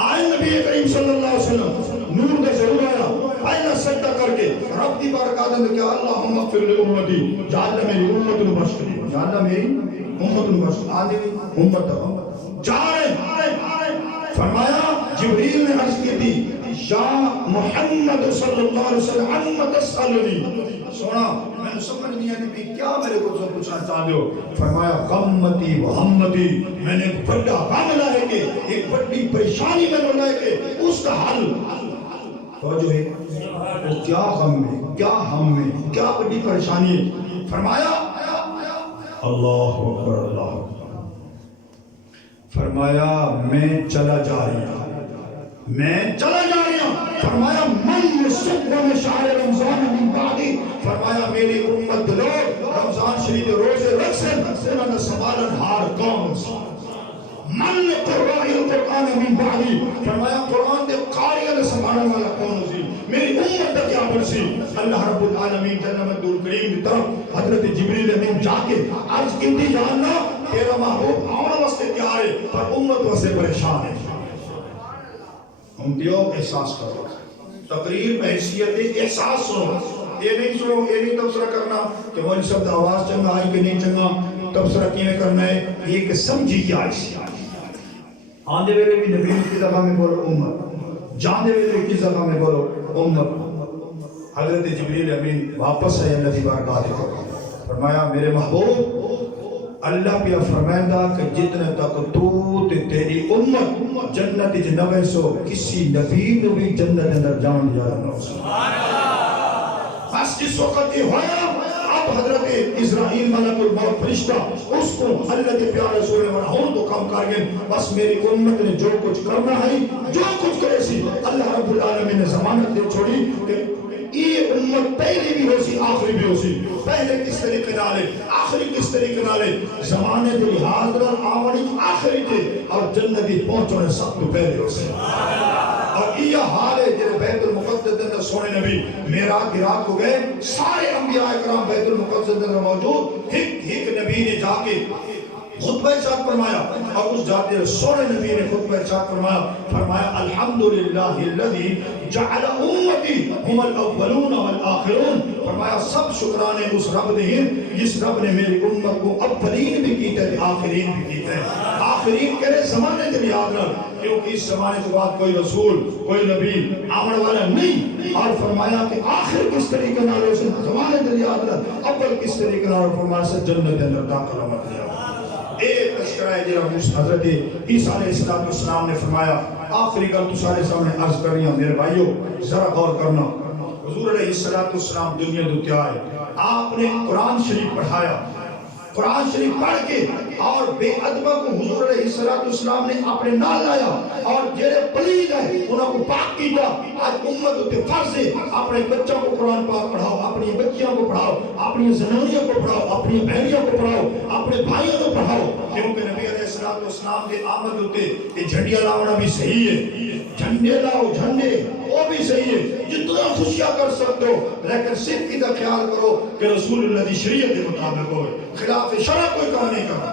آئے نبی کریم صلی اللہ علیہ وسلم نور دے ضرور آیا، پہلا سجدہ کر کے رب دی بارگاہ میں کہ اللہم اغفر لامتی، یا اللہ میری امت نو بخش دے، یا اللہ میری امت نو بخش دے۔ آدھے امت جا رہے، فرمایا جبریل نے عرض کی تھی یا محمد صلی اللہ علیہ وسلم عن تسألنی، سونا میں نے سمجھ نہیں آئی نبی کیا میرے کو سب پوچھنا چاہتے ہو؟ فرمایا غمتی و ہمتی، میں نے ایک بڑا غم لائے کہ ایک بڑی پریشانی میں نے لائے کہ اس کا حل توجہ ہے وہ کیا غم میں کیا ہم میں کیا بڑی پریشانی ہے۔ فرمایا اللہ اکبر اللہ اکبر، فرمایا میں چلا جا رہی ہوں، میں چلا جا رہی ہوں۔ فرمایا من یصوم شہر رمضان من بعدی، فرمایا میری امت لوگ رمضان شریف روزے رکھ سے انہوں نے سنبھالن ہار کون من قرآن القرآن من بعدی، فرمایا قرآن دے قاریہ نے سنبھالن والا کون سی میری امت تک کیا برسی۔ اللہ رب العالمین جل مجدہ الکریم کی طرف حضرت جبریل امین جا کے عرض کی تھی جاننا تیرا محبوب آنے واسطے تیار ہے پر امت واسطے پریشان ہے۔ ہم دیو احساس کرو، تقریر میں حیثیت احساس سنو، یہ نہیں سنو یہ نہیں تبصرہ کرنا کہ وہ سب آواز چنگا آئی کہ نہیں چنگا، تبصرہ کیوں کرنا ہے یہ کہ سمجھی کیا ہے۔ آندے ویلے بھی نبی کی زبان میں بولو امت، جاندے ویلے کی زبان میں بولو امت۔ حضرت جبریل امین واپس ہے اللہ کی بارگاہ کو، فرمایا میرے محبوب اللہ پہ فرمائندہ کہ جتنے تک تو تے تیری امت جنت جنوے سو کسی نبی کو بھی جنت اندر جان دیا نہ ہو سکتا۔ بس جس وقت یہ ہوا اب حضرت اسرائیل ملک الموت فرشتہ اس کو اللہ کے پیارے رسول نے منعون تو کم کر گئے، بس میری امت نے جو کچھ کرنا ہے جو کچھ کرے سی اللہ رب العالمین نے ضمانت دے چھوڑی کہ یہ امت پہلے بھی ہو سی آخری بھی ہو سی، پہلے کس طریقے نالے آخری کس طریقے نالے زمانے دے لحاظ در آوانی آخری تھے اور جنتی پہنچونے سب تو پہلے ہو سی۔ اور یہ حال ہے جنہیں بیت المقدس دن سونے نبی میراج کی رات کو گئے، سارے انبیاء اکرام بیت المقدس دن موجود، ایک نبی نے جا کے خطبہ ارشاد فرمایا اور اس جاتے سونے نبی نے خطبہ ارشاد فرمایا الحمدللہ الذی جعل امتی هم الاولون والآخرون، فرمایا سب شکرانے اس رب نے ہیں جس رب نے میری امت کو اولین بھی کیتا ہے آخرین بھی کیتا ہے۔ آخرین کرے زمانے کے یاد رکھ کیونکہ اس زمانے کے بعد کوئی رسول کوئی نبی آمن والا نہیں، اور فرمایا کہ آخر کس طریقے نالے سے زمانے کے یاد رکھ اول کس طریقے نالے فرمایا سے جنت اندر داخل مت لیا۔ ایک تذکرہ ہے جناب حضرت عیسیٰ علیہ السلام نے فرمایا آخری گل تو سارے سامنے عرض کر رہی ہوں میرے بھائیو ذرا غور کرنا۔ حضور علیہ السلام دنیا دو کیا ہے، آپ نے قرآن شریف پڑھایا، قرآن شریف پڑھ کے اور بے ادبہ کو حضور علیہ السلام نے اپنے نال لایا اور جیرے پلید ہے انہوں کو پاک کیتا. آج امت ہوتے فرض ہے اپنے بچوں کو قرآن پاک پڑھاؤ, اپنی بچیاں کو پڑھاؤ, اپنی زنانیوں کو پڑھاؤ, اپنی بہنیوں کو پڑھاؤ, اپنے بھائیوں کو پڑھاؤ. کیونکہ نبی علیہ السلام کے آمد ہوتے کہ جھنڈیاں لاؤنا بھی صحیح ہے, جھنڈے لاؤ جھنڈے وہ بھی صحیح ہے, جتنا خوشیاں کر سکتے ہو, لیکن صرف ادھا خیال کرو کہ رسول اللہ دی شریعت کے مطابق ہوئے. خلاف شرع کوئی کام نہیں کرنا,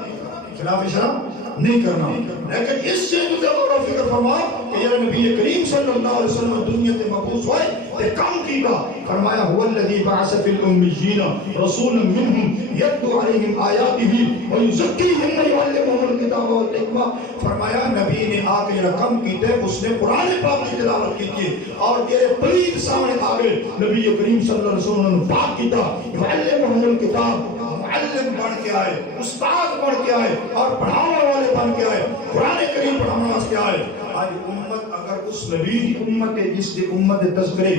خلاف شرع نہیں کرنا. لیکن اس سے جو غور و فکر فرماؤ کہ یہ نبی کریم صلی اللہ علیہ وسلم دنیا تے مبعوث ہوئے تے کام کیتا. فرمایا هو الذی بعث فی الامیین رسولا منهم یتلو علیہم آیاتہ ویزکیہم ویعلمہم الکتاب والحکمہ. فرمایا نبی نے آ کے رقم کیتے, اس نے قرآن پاک کی تلاوت کی تھی اور تیرے پلید سامنے آ گئے. نبی کریم صلی اللہ علیہ وسلم نے پاک کیتا, ویعلمہم الکتاب, معلم بن کے آئے, استاد بن کے آئے اور پڑھانے والے بن کے آئے, قرآن کریم پڑھانے واسطے آئے. آج امت اگر اس نبی کی امت ہے جس کی امت تذکرے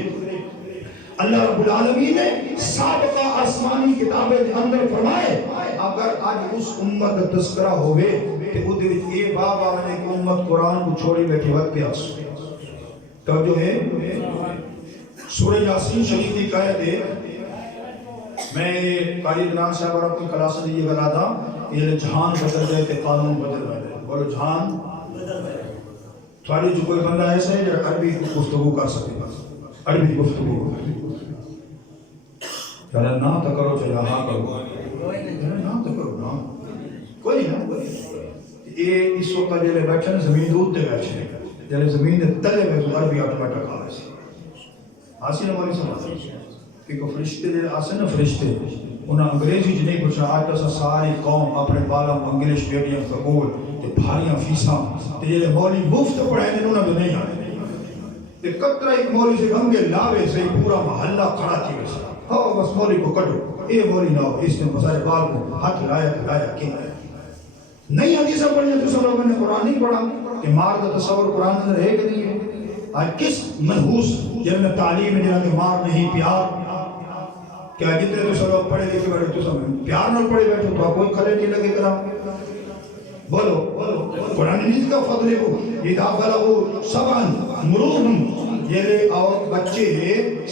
اللہ رب العالمین نے سابقہ آسمانی کتابیں اندر فرمائے, اگر آج اس امت تذکرہ ہوئے کہ وہ دے اے بابا نے کہ امت قرآن کو چھوڑی بیٹھی وقت پیاس. توجہ ہے سورہ یاسین شریف کی آیت ہے. میں قاری عدنان صاحب اور اپنی کلاس نے یہ بتا تھا کہ یہ جہان بدل گئے کہ قانون بدل گئے. بولو جہان تھوڑی جو کوئی بندہ ایسا ہے جو عربی گفتگو کر سکے, عربی گفتگو چلے نہ تو کرو چلے ہاں کرو, نہ تو کرو نا کوئی نہ. یہ اس وقت جلے بیٹھے ہیں زمین دودھ دے بیٹھے ہیں, جلے زمین دے تلے میں عربی آٹومیٹک آ رہے ہیں. آسی نہ مانی سمجھ کہ کو فرشتے دے آسے نا فرشتے انہاں انگریزی جو نہیں پوچھا. آج تو ساری قوم اپنے بالا انگلش میڈیم قبول تے بھاریاں فیساں تے یہ مولوی مفت پڑھائے نے انہاں بھی نہیں آنے تے قطرہ ایک مولوی سے ہم کے لاوے سے پورا محلہ کھڑا تھی ویسا. ہاں بس مولوی کو کٹو, اے مولوی لاؤ, اس نے مسائل بال کو ہاتھ لایا کیوں نہیں حدیثیں پڑھیں تو سب لوگوں نے قرآن نہیں پڑھا کہ مار دا تصور قرآن اندر ہے کہ نہیں ہے. آج کس منحوس جن میں تعلیم جنہاں کے مار نہیں پیار, کیا جتنے تو سب لوگ پڑھے لکھے بیٹھے تو سب پیار نہ پڑھے بیٹھے تو کوئی کھلے نہیں لگے کرا. بولو قرآن نہیں کا فضل کو اذا بلغوا سبعا مروہم, یہ اور بچے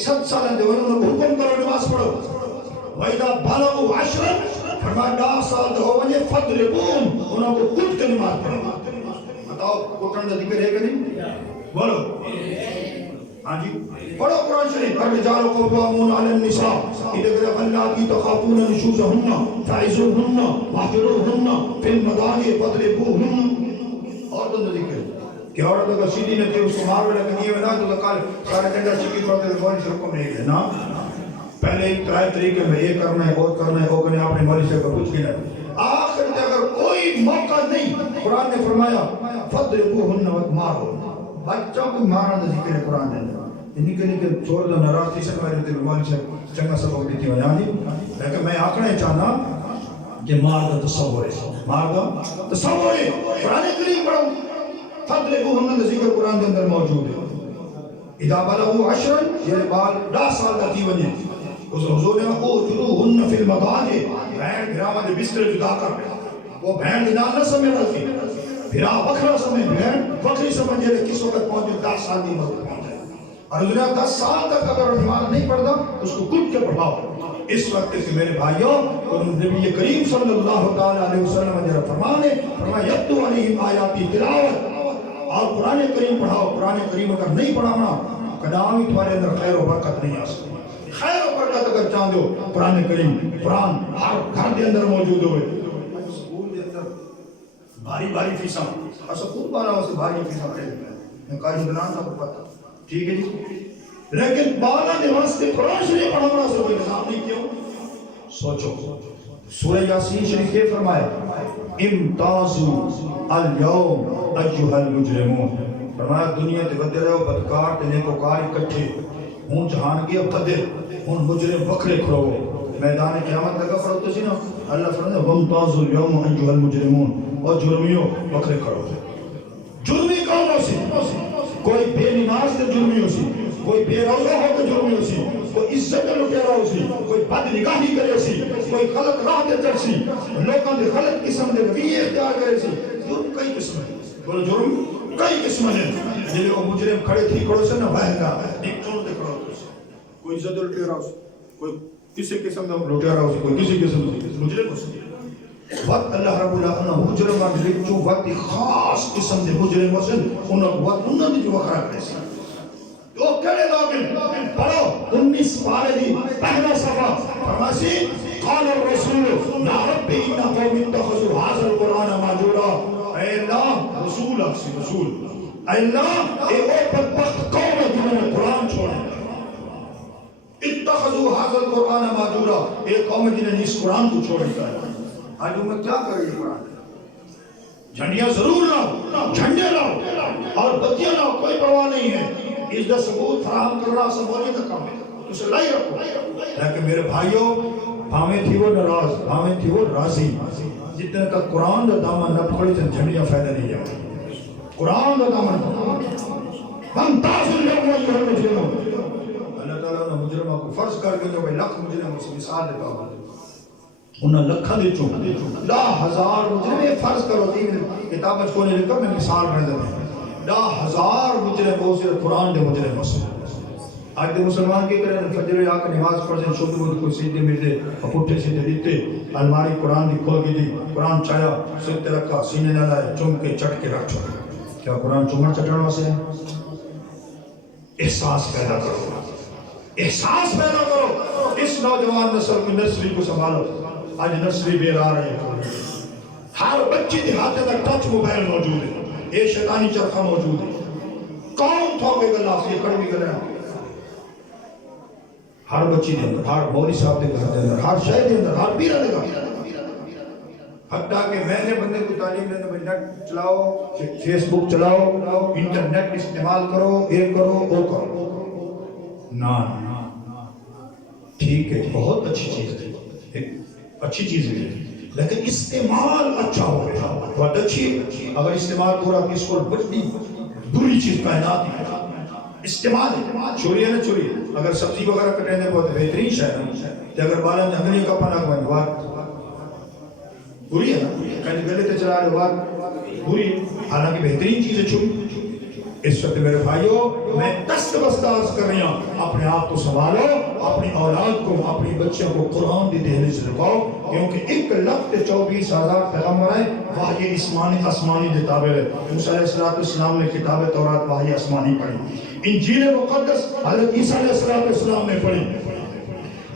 7 سال دے انہوں نے حکم کرو نماز پڑھو. وَإِذَا بَلَغُوا 10 فرمایا 10 سال دے ہو وجہ فضربوہم, انہوں کو کٹ کے نماز پڑھو. بتاؤ کٹن دا ذکر ہے کہ نہیں؟ بولو ہاں جی پڑھو قرآن شریف. الرجال قوامون علی النساء اذا اللاتي تخافون نشوزهن فعظوهن واهجروهن في المضاجع فاضربوهن. اور تو ذکر کہ عورت اگر سیدھی نہ تھی اس کو مارو لیکن یہ نہ تو کل سارے ڈنڈا چکی پڑتے کون سے حکم نہیں ہے نا. پہلے ایک طریقے میں یہ کرنا ہے وہ کرنا ہے وہ کرنا ہے, اپنے مولی سے کچھ بھی نہیں. آخر میں اگر کوئی موقع نہیں, قرآن نے فرمایا فاضربوهن, مارو. بچوں کو مارنا دا ذکر ہے قرآن نے. انہی کے لیے چھوڑ دو ناراض تھی سکتے ہیں بیماری سے چنگا سبق دیتی ہو جی. لیکن میں آکھنا چاہنا کہ مار دا تصور ہے, مار دا تصور ہے. قرآن کریم پڑھو فضربوہن دا ذکر قرآن کے اندر موجود ہے. اذا بلغوا 10 یہ بال 10 سال کا تھی وجہ اس حضور نے اوجروہن فی المضاجع, بہن گھراما دے بستر جدا کر وہ بہن دینال نہ سمجھ رہی پھر آپ وکھرا سمجھ بہن وکری سمجھ رہے کس وقت پہنچے 10 سال کی عمر پہنچے. اور حضور نے 10 سال تک اگر نماز نہیں پڑھتا اس کو کٹ کے پڑھاؤ. اس وقت کہ میرے بھائیوں نبی کریم صلی اللہ تعالیٰ علیہ وسلم جرا فرمانے فرمایا یتلو علیہم آیاتی تلاوت, اور قرآن کریم پڑھاؤ. قرآن کریم اگر نہیں پڑھانا کدامی تمہارے اندر خیر و برکت نہیں آ سکتی. خیر و برکت اگر چاہتے ہو قرآن کریم قرآن ہر گھر کے اندر موجود ہوئے. سکول کے اندر بھاری بھاری فیساں سکول بارا واسے بھاری فیساں پڑھے میں قاری عدنان صاحب کو پتا ٹھیک ہے جی, لیکن بالا نے واسطے قرآن شریف پڑھانا سے کوئی نظام نہیں کیوں. سوچو سورہ یاسین شریف یہ فرمایا امتازوا اليوم ایھا المجرمون, فرمایا دنیا تے بدے رہو بدکار تے نیکوکار اکٹھے, ہوں جہان کی بدل ہوں مجرم وکھرے کھڑو. میدان قیامت لگا فرق تو سی نا, اللہ فرمایا وامتازوا اليوم ایھا المجرمون, اور جرمیوں وکھرے کھڑو. جرمی کون ہو سی, کوئی بے نماز تے جرمی ہو سی, کوئی بے روزہ ہو تو جرمی ہو سی, کوئی عزت لٹیرا ہو سی کوئی بد نگاہی کرے سی کوئی غلط راہ دے چل سی لوگوں دے غلط قسم دے رویے اختیار کرے سی جرم کئی قسم ہے بولو جرم کئی قسم ہے جلے وہ مجرم کھڑے تھی کھڑو سے نہ باہر کا ایک چون دے کھڑا ہوتا سی کوئی عزت لٹیرا ہو سی کوئی کسی قسم دا لٹیرا ہو سی کوئی کسی قسم دا مجرم ہو سی وقت اللہ رب العالمین مجرم آگے جو وقت خاص قسم دے مجرم وصل انہوں وقت انہوں نے جو وقت رکھ رہے تو کہنے لوگن پڑھو 19 پارے دی پہلا صفحہ فرماسی قال الرسول یا ربی انا قوم اتخذوا هذا القرآن مهجورا اے اللہ رسول اکسی رسول اے اللہ اے او بدبخت قوم ہے جنہوں نے قرآن چھوڑا اتخذوا هذا القرآن مهجورا اے قوم ہے جنہوں نے اس قرآن کو چھوڑ دیا آج میں کیا کر رہی قرآن جھنڈیاں ضرور لاؤ جھنڈے لاؤ اور بچیاں لاؤ کوئی پرواہ نہیں ہے اس کا ثبوت فراہم کرنا سمبولی کا کام ہے اسے لائی رکھو لیکن میرے بھائیوں بھاویں تھی وہ ناراض بھاویں تھی وہ راضی جتنے کا قرآن کا دامن نہ پکڑی سے جھنڈیاں فائدہ نہیں جائے قرآن کا دامن ہم تاثر لوگ یہ مجرموں اللہ تعالیٰ نے مجرموں کو فرض کر کے جو بھائی لکھ مجرموں سے مثال دیتا ہوں انہاں لکھا دے چون لا ہزار مجرمیں فرض کرو دی کتاب کو نہیں لکھا میں مثال بڑھ دیتا ہوں لا ہزار مجرم ہو سے قرآن دے مجرم مسلم آج دے مسلمان کی کریں فجر آکر نماز پڑھ جائیں شکر بود کو سیدھے ملتے پٹھے سیدھے دیتے الماری قرآن دی کھول کی دی قرآن چایا سکتے رکھا سینے نہ لائے چم کے چٹ کے رکھ چھوڑا کیا قرآن چمڑ چٹڑ واسے احساس پیدا کرو احساس پیدا کرو اس نوجوان نسل کو نسلی کو سنبھالو آج نسلی بیر آ رہے ہیں ہر بچی دی ہاتھ تک ٹچ موبائل موجود ہے یہ شیطانی چرخہ موجود ہے کون تھوکے گا اللہ سے یہ کڑوی گا رہا ہر بچی دے اندر ہر مولی صاحب دے گھر دے اندر ہر شہر دے اندر ہر پیرہ دے گھر حتیٰ کہ میں نے بندے کو تعلیم دینے میں نیٹ چلاؤ فیس بک چلاؤ انٹرنیٹ استعمال کرو یہ کرو وہ کرو نا ٹھیک ہے بہت اچھی چیز ہے ایک اچھی چیز ہے لیکن استعمال اچھا ہو گیا بہت اچھی اگر استعمال پورا کس کو بڑی بری چیز کائنات ہے استعمال چوری ہے نا چوری اگر سبزی وغیرہ کٹیں دے بہت بہترین شاید کہ اگر بالا نے انگلی کا پناہ کوئی بات بری ہے نا کہیں گلے تے چلا رہے بات بری حالانکہ بہترین چیز ہے چوری اس وقت میرے بھائیوں میں دست بستاز کر رہی ہوں اپنے آپ کو سنبھالو اپنی اولاد کو اپنی بچوں کو قرآن دی دہلی سے رکھاؤ کیونکہ 1,24,000 پیغمبر ہیں وحی آسمانی دے تابع ہے موسیٰ علیہ السلام نے کتاب تورات وحی آسمانی پڑھی انجیل مقدس حضرت عیسیٰ علیہ السلام نے پڑھی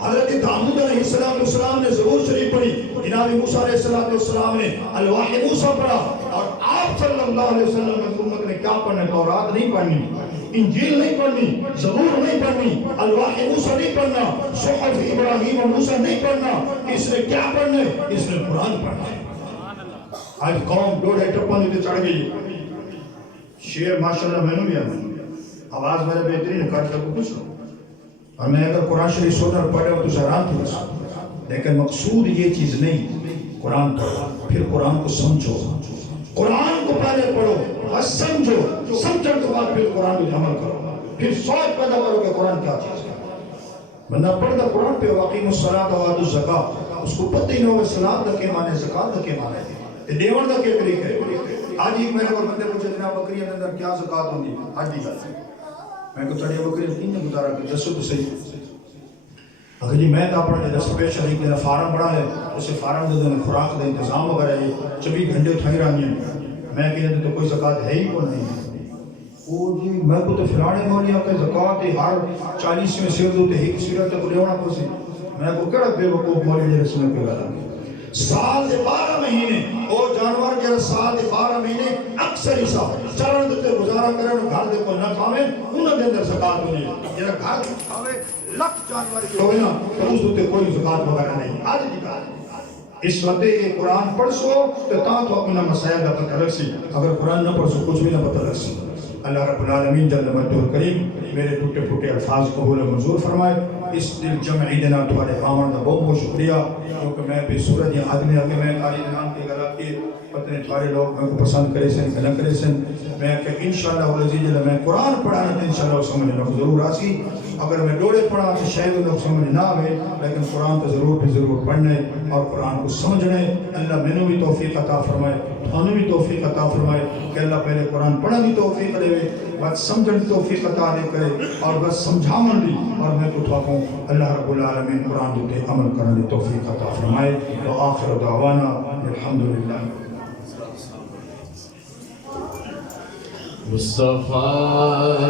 حضرت داؤد علیہ السلام نے زبور شریف پڑھی جناب موسیٰ علیہ السلام نے الواح موسیٰ پڑھا اور آپ صلی اللہ علیہ وسلم نے امت نے کیا پڑھنا تورات نہیں پڑھنی انجیل نہیں پڑھنی زبور نہیں پڑھنی الواح موسیٰ نہیں پڑھنا صحف ابراہیم و موسیٰ نہیں پڑھنا اس نے کیا پڑھنا ہے اس نے قرآن پڑھنا ہے آج قوم ڈوڑے ٹپاں دیتے چڑھ گئی شیر ماشاءاللہ میں نے بھی آواز میرے بہترین کر کے کچھ لو اور میں اگر قرآن شریف سونا پڑھے ہوں تو حیران تھی لیکن مقصود یہ چیز نہیں قرآن پڑھو پھر قرآن کو سمجھو قرآن کو پہلے پڑھو سمجھو سمجھن کے بعد پھر قرآن کو عمل کرو پھر سوچ پیدا کرو کہ قرآن کیا چیز ہے بندہ پڑھتا قرآن پہ واقعی الصلاۃ وآتوا الزکاۃ اس کو پتہ ہی نہیں ہوگا صلاۃ دا کے معنی زکات دا کے معنی دیوان دا کے طریقے آج ایک میرے کو بندے پوچھے جناب بکری کے اندر کیا زکات ہوندی آج دی گل میں کو تھوڑی بکری نہیں نے گزارا کہ دسو تو صحیح اگر جی میں تو اپنا دس پیش ہے کہ فارم بڑا ہے اسے فارم دے دیں خوراک دے انتظام وغیرہ ہے 24 گھنٹے اٹھائی رہی ہیں میں کہتے تو کوئی زکات ہے ہی کون نہیں وہ جی میں کو تو فلانے مولی آپ کے زکات ہر 40 میں سیر دوتے ایک سیرت تک لیونا پسی میں کو کہڑا بے وقوف مولی جیسے سنے پہ گالا سال دے 12 مہینے اور جانور کے سال دے 12 مہینے اکثر حصہ چرن دیتے گزارا کریں گھر دے کو نہ کھاویں انہوں دے اندر زکات ہونی ہے جنہا گھر دے کھاویں لکھ جانور کے ہوئے نا تو اس دیتے کوئی زکات وغیرہ نہیں آج جکات اس وقت یہ قرآن پڑھ سو تو تو اپنا مسائل کا پتہ لگ سی اگر قرآن نہ پڑھ سو کچھ بھی نہ پتہ لگ سی اللہ رب العالمین جل مجدہ الکریم میرے ٹوٹے پھوٹے الفاظ قبول و منظور فرمائے اس دل جمعی دینا تمہارے آمن کا بہت بہت شکریہ کیونکہ میں بے صورت یہ آدمی آگے میں قاری نام کے گلا کے پتنے تھوڑے لوگ میں کو پسند کرے سن کہ نہ کرے سن میں کہ انشاءاللہ میں قرآن پڑھانا انشاءاللہ سمجھنا ضرور آسی اگر میں ڈوڑے پڑھا تو شاید لوگ سمجھ نہ آئے، لیکن قرآن تو ضرور بھی ضرور پڑھنے اور قرآن کو سمجھنے۔ اللہ میں نے بھی توفیق عطا فرمائے، تھانوں بھی توفیق عطا فرمائے کہ اللہ پہلے قرآن پڑھنے کی توفیق دے، بات سمجھنے کی توفیق عطا دے کرے اور بس سمجھاون دی، اور میں تو تھاکوں اللہ رب العالمین قرآن دے عمل کرنے کی توفیق عطا فرمائے۔ وآخر دعوانا الحمدللہ۔ مصطفیٰ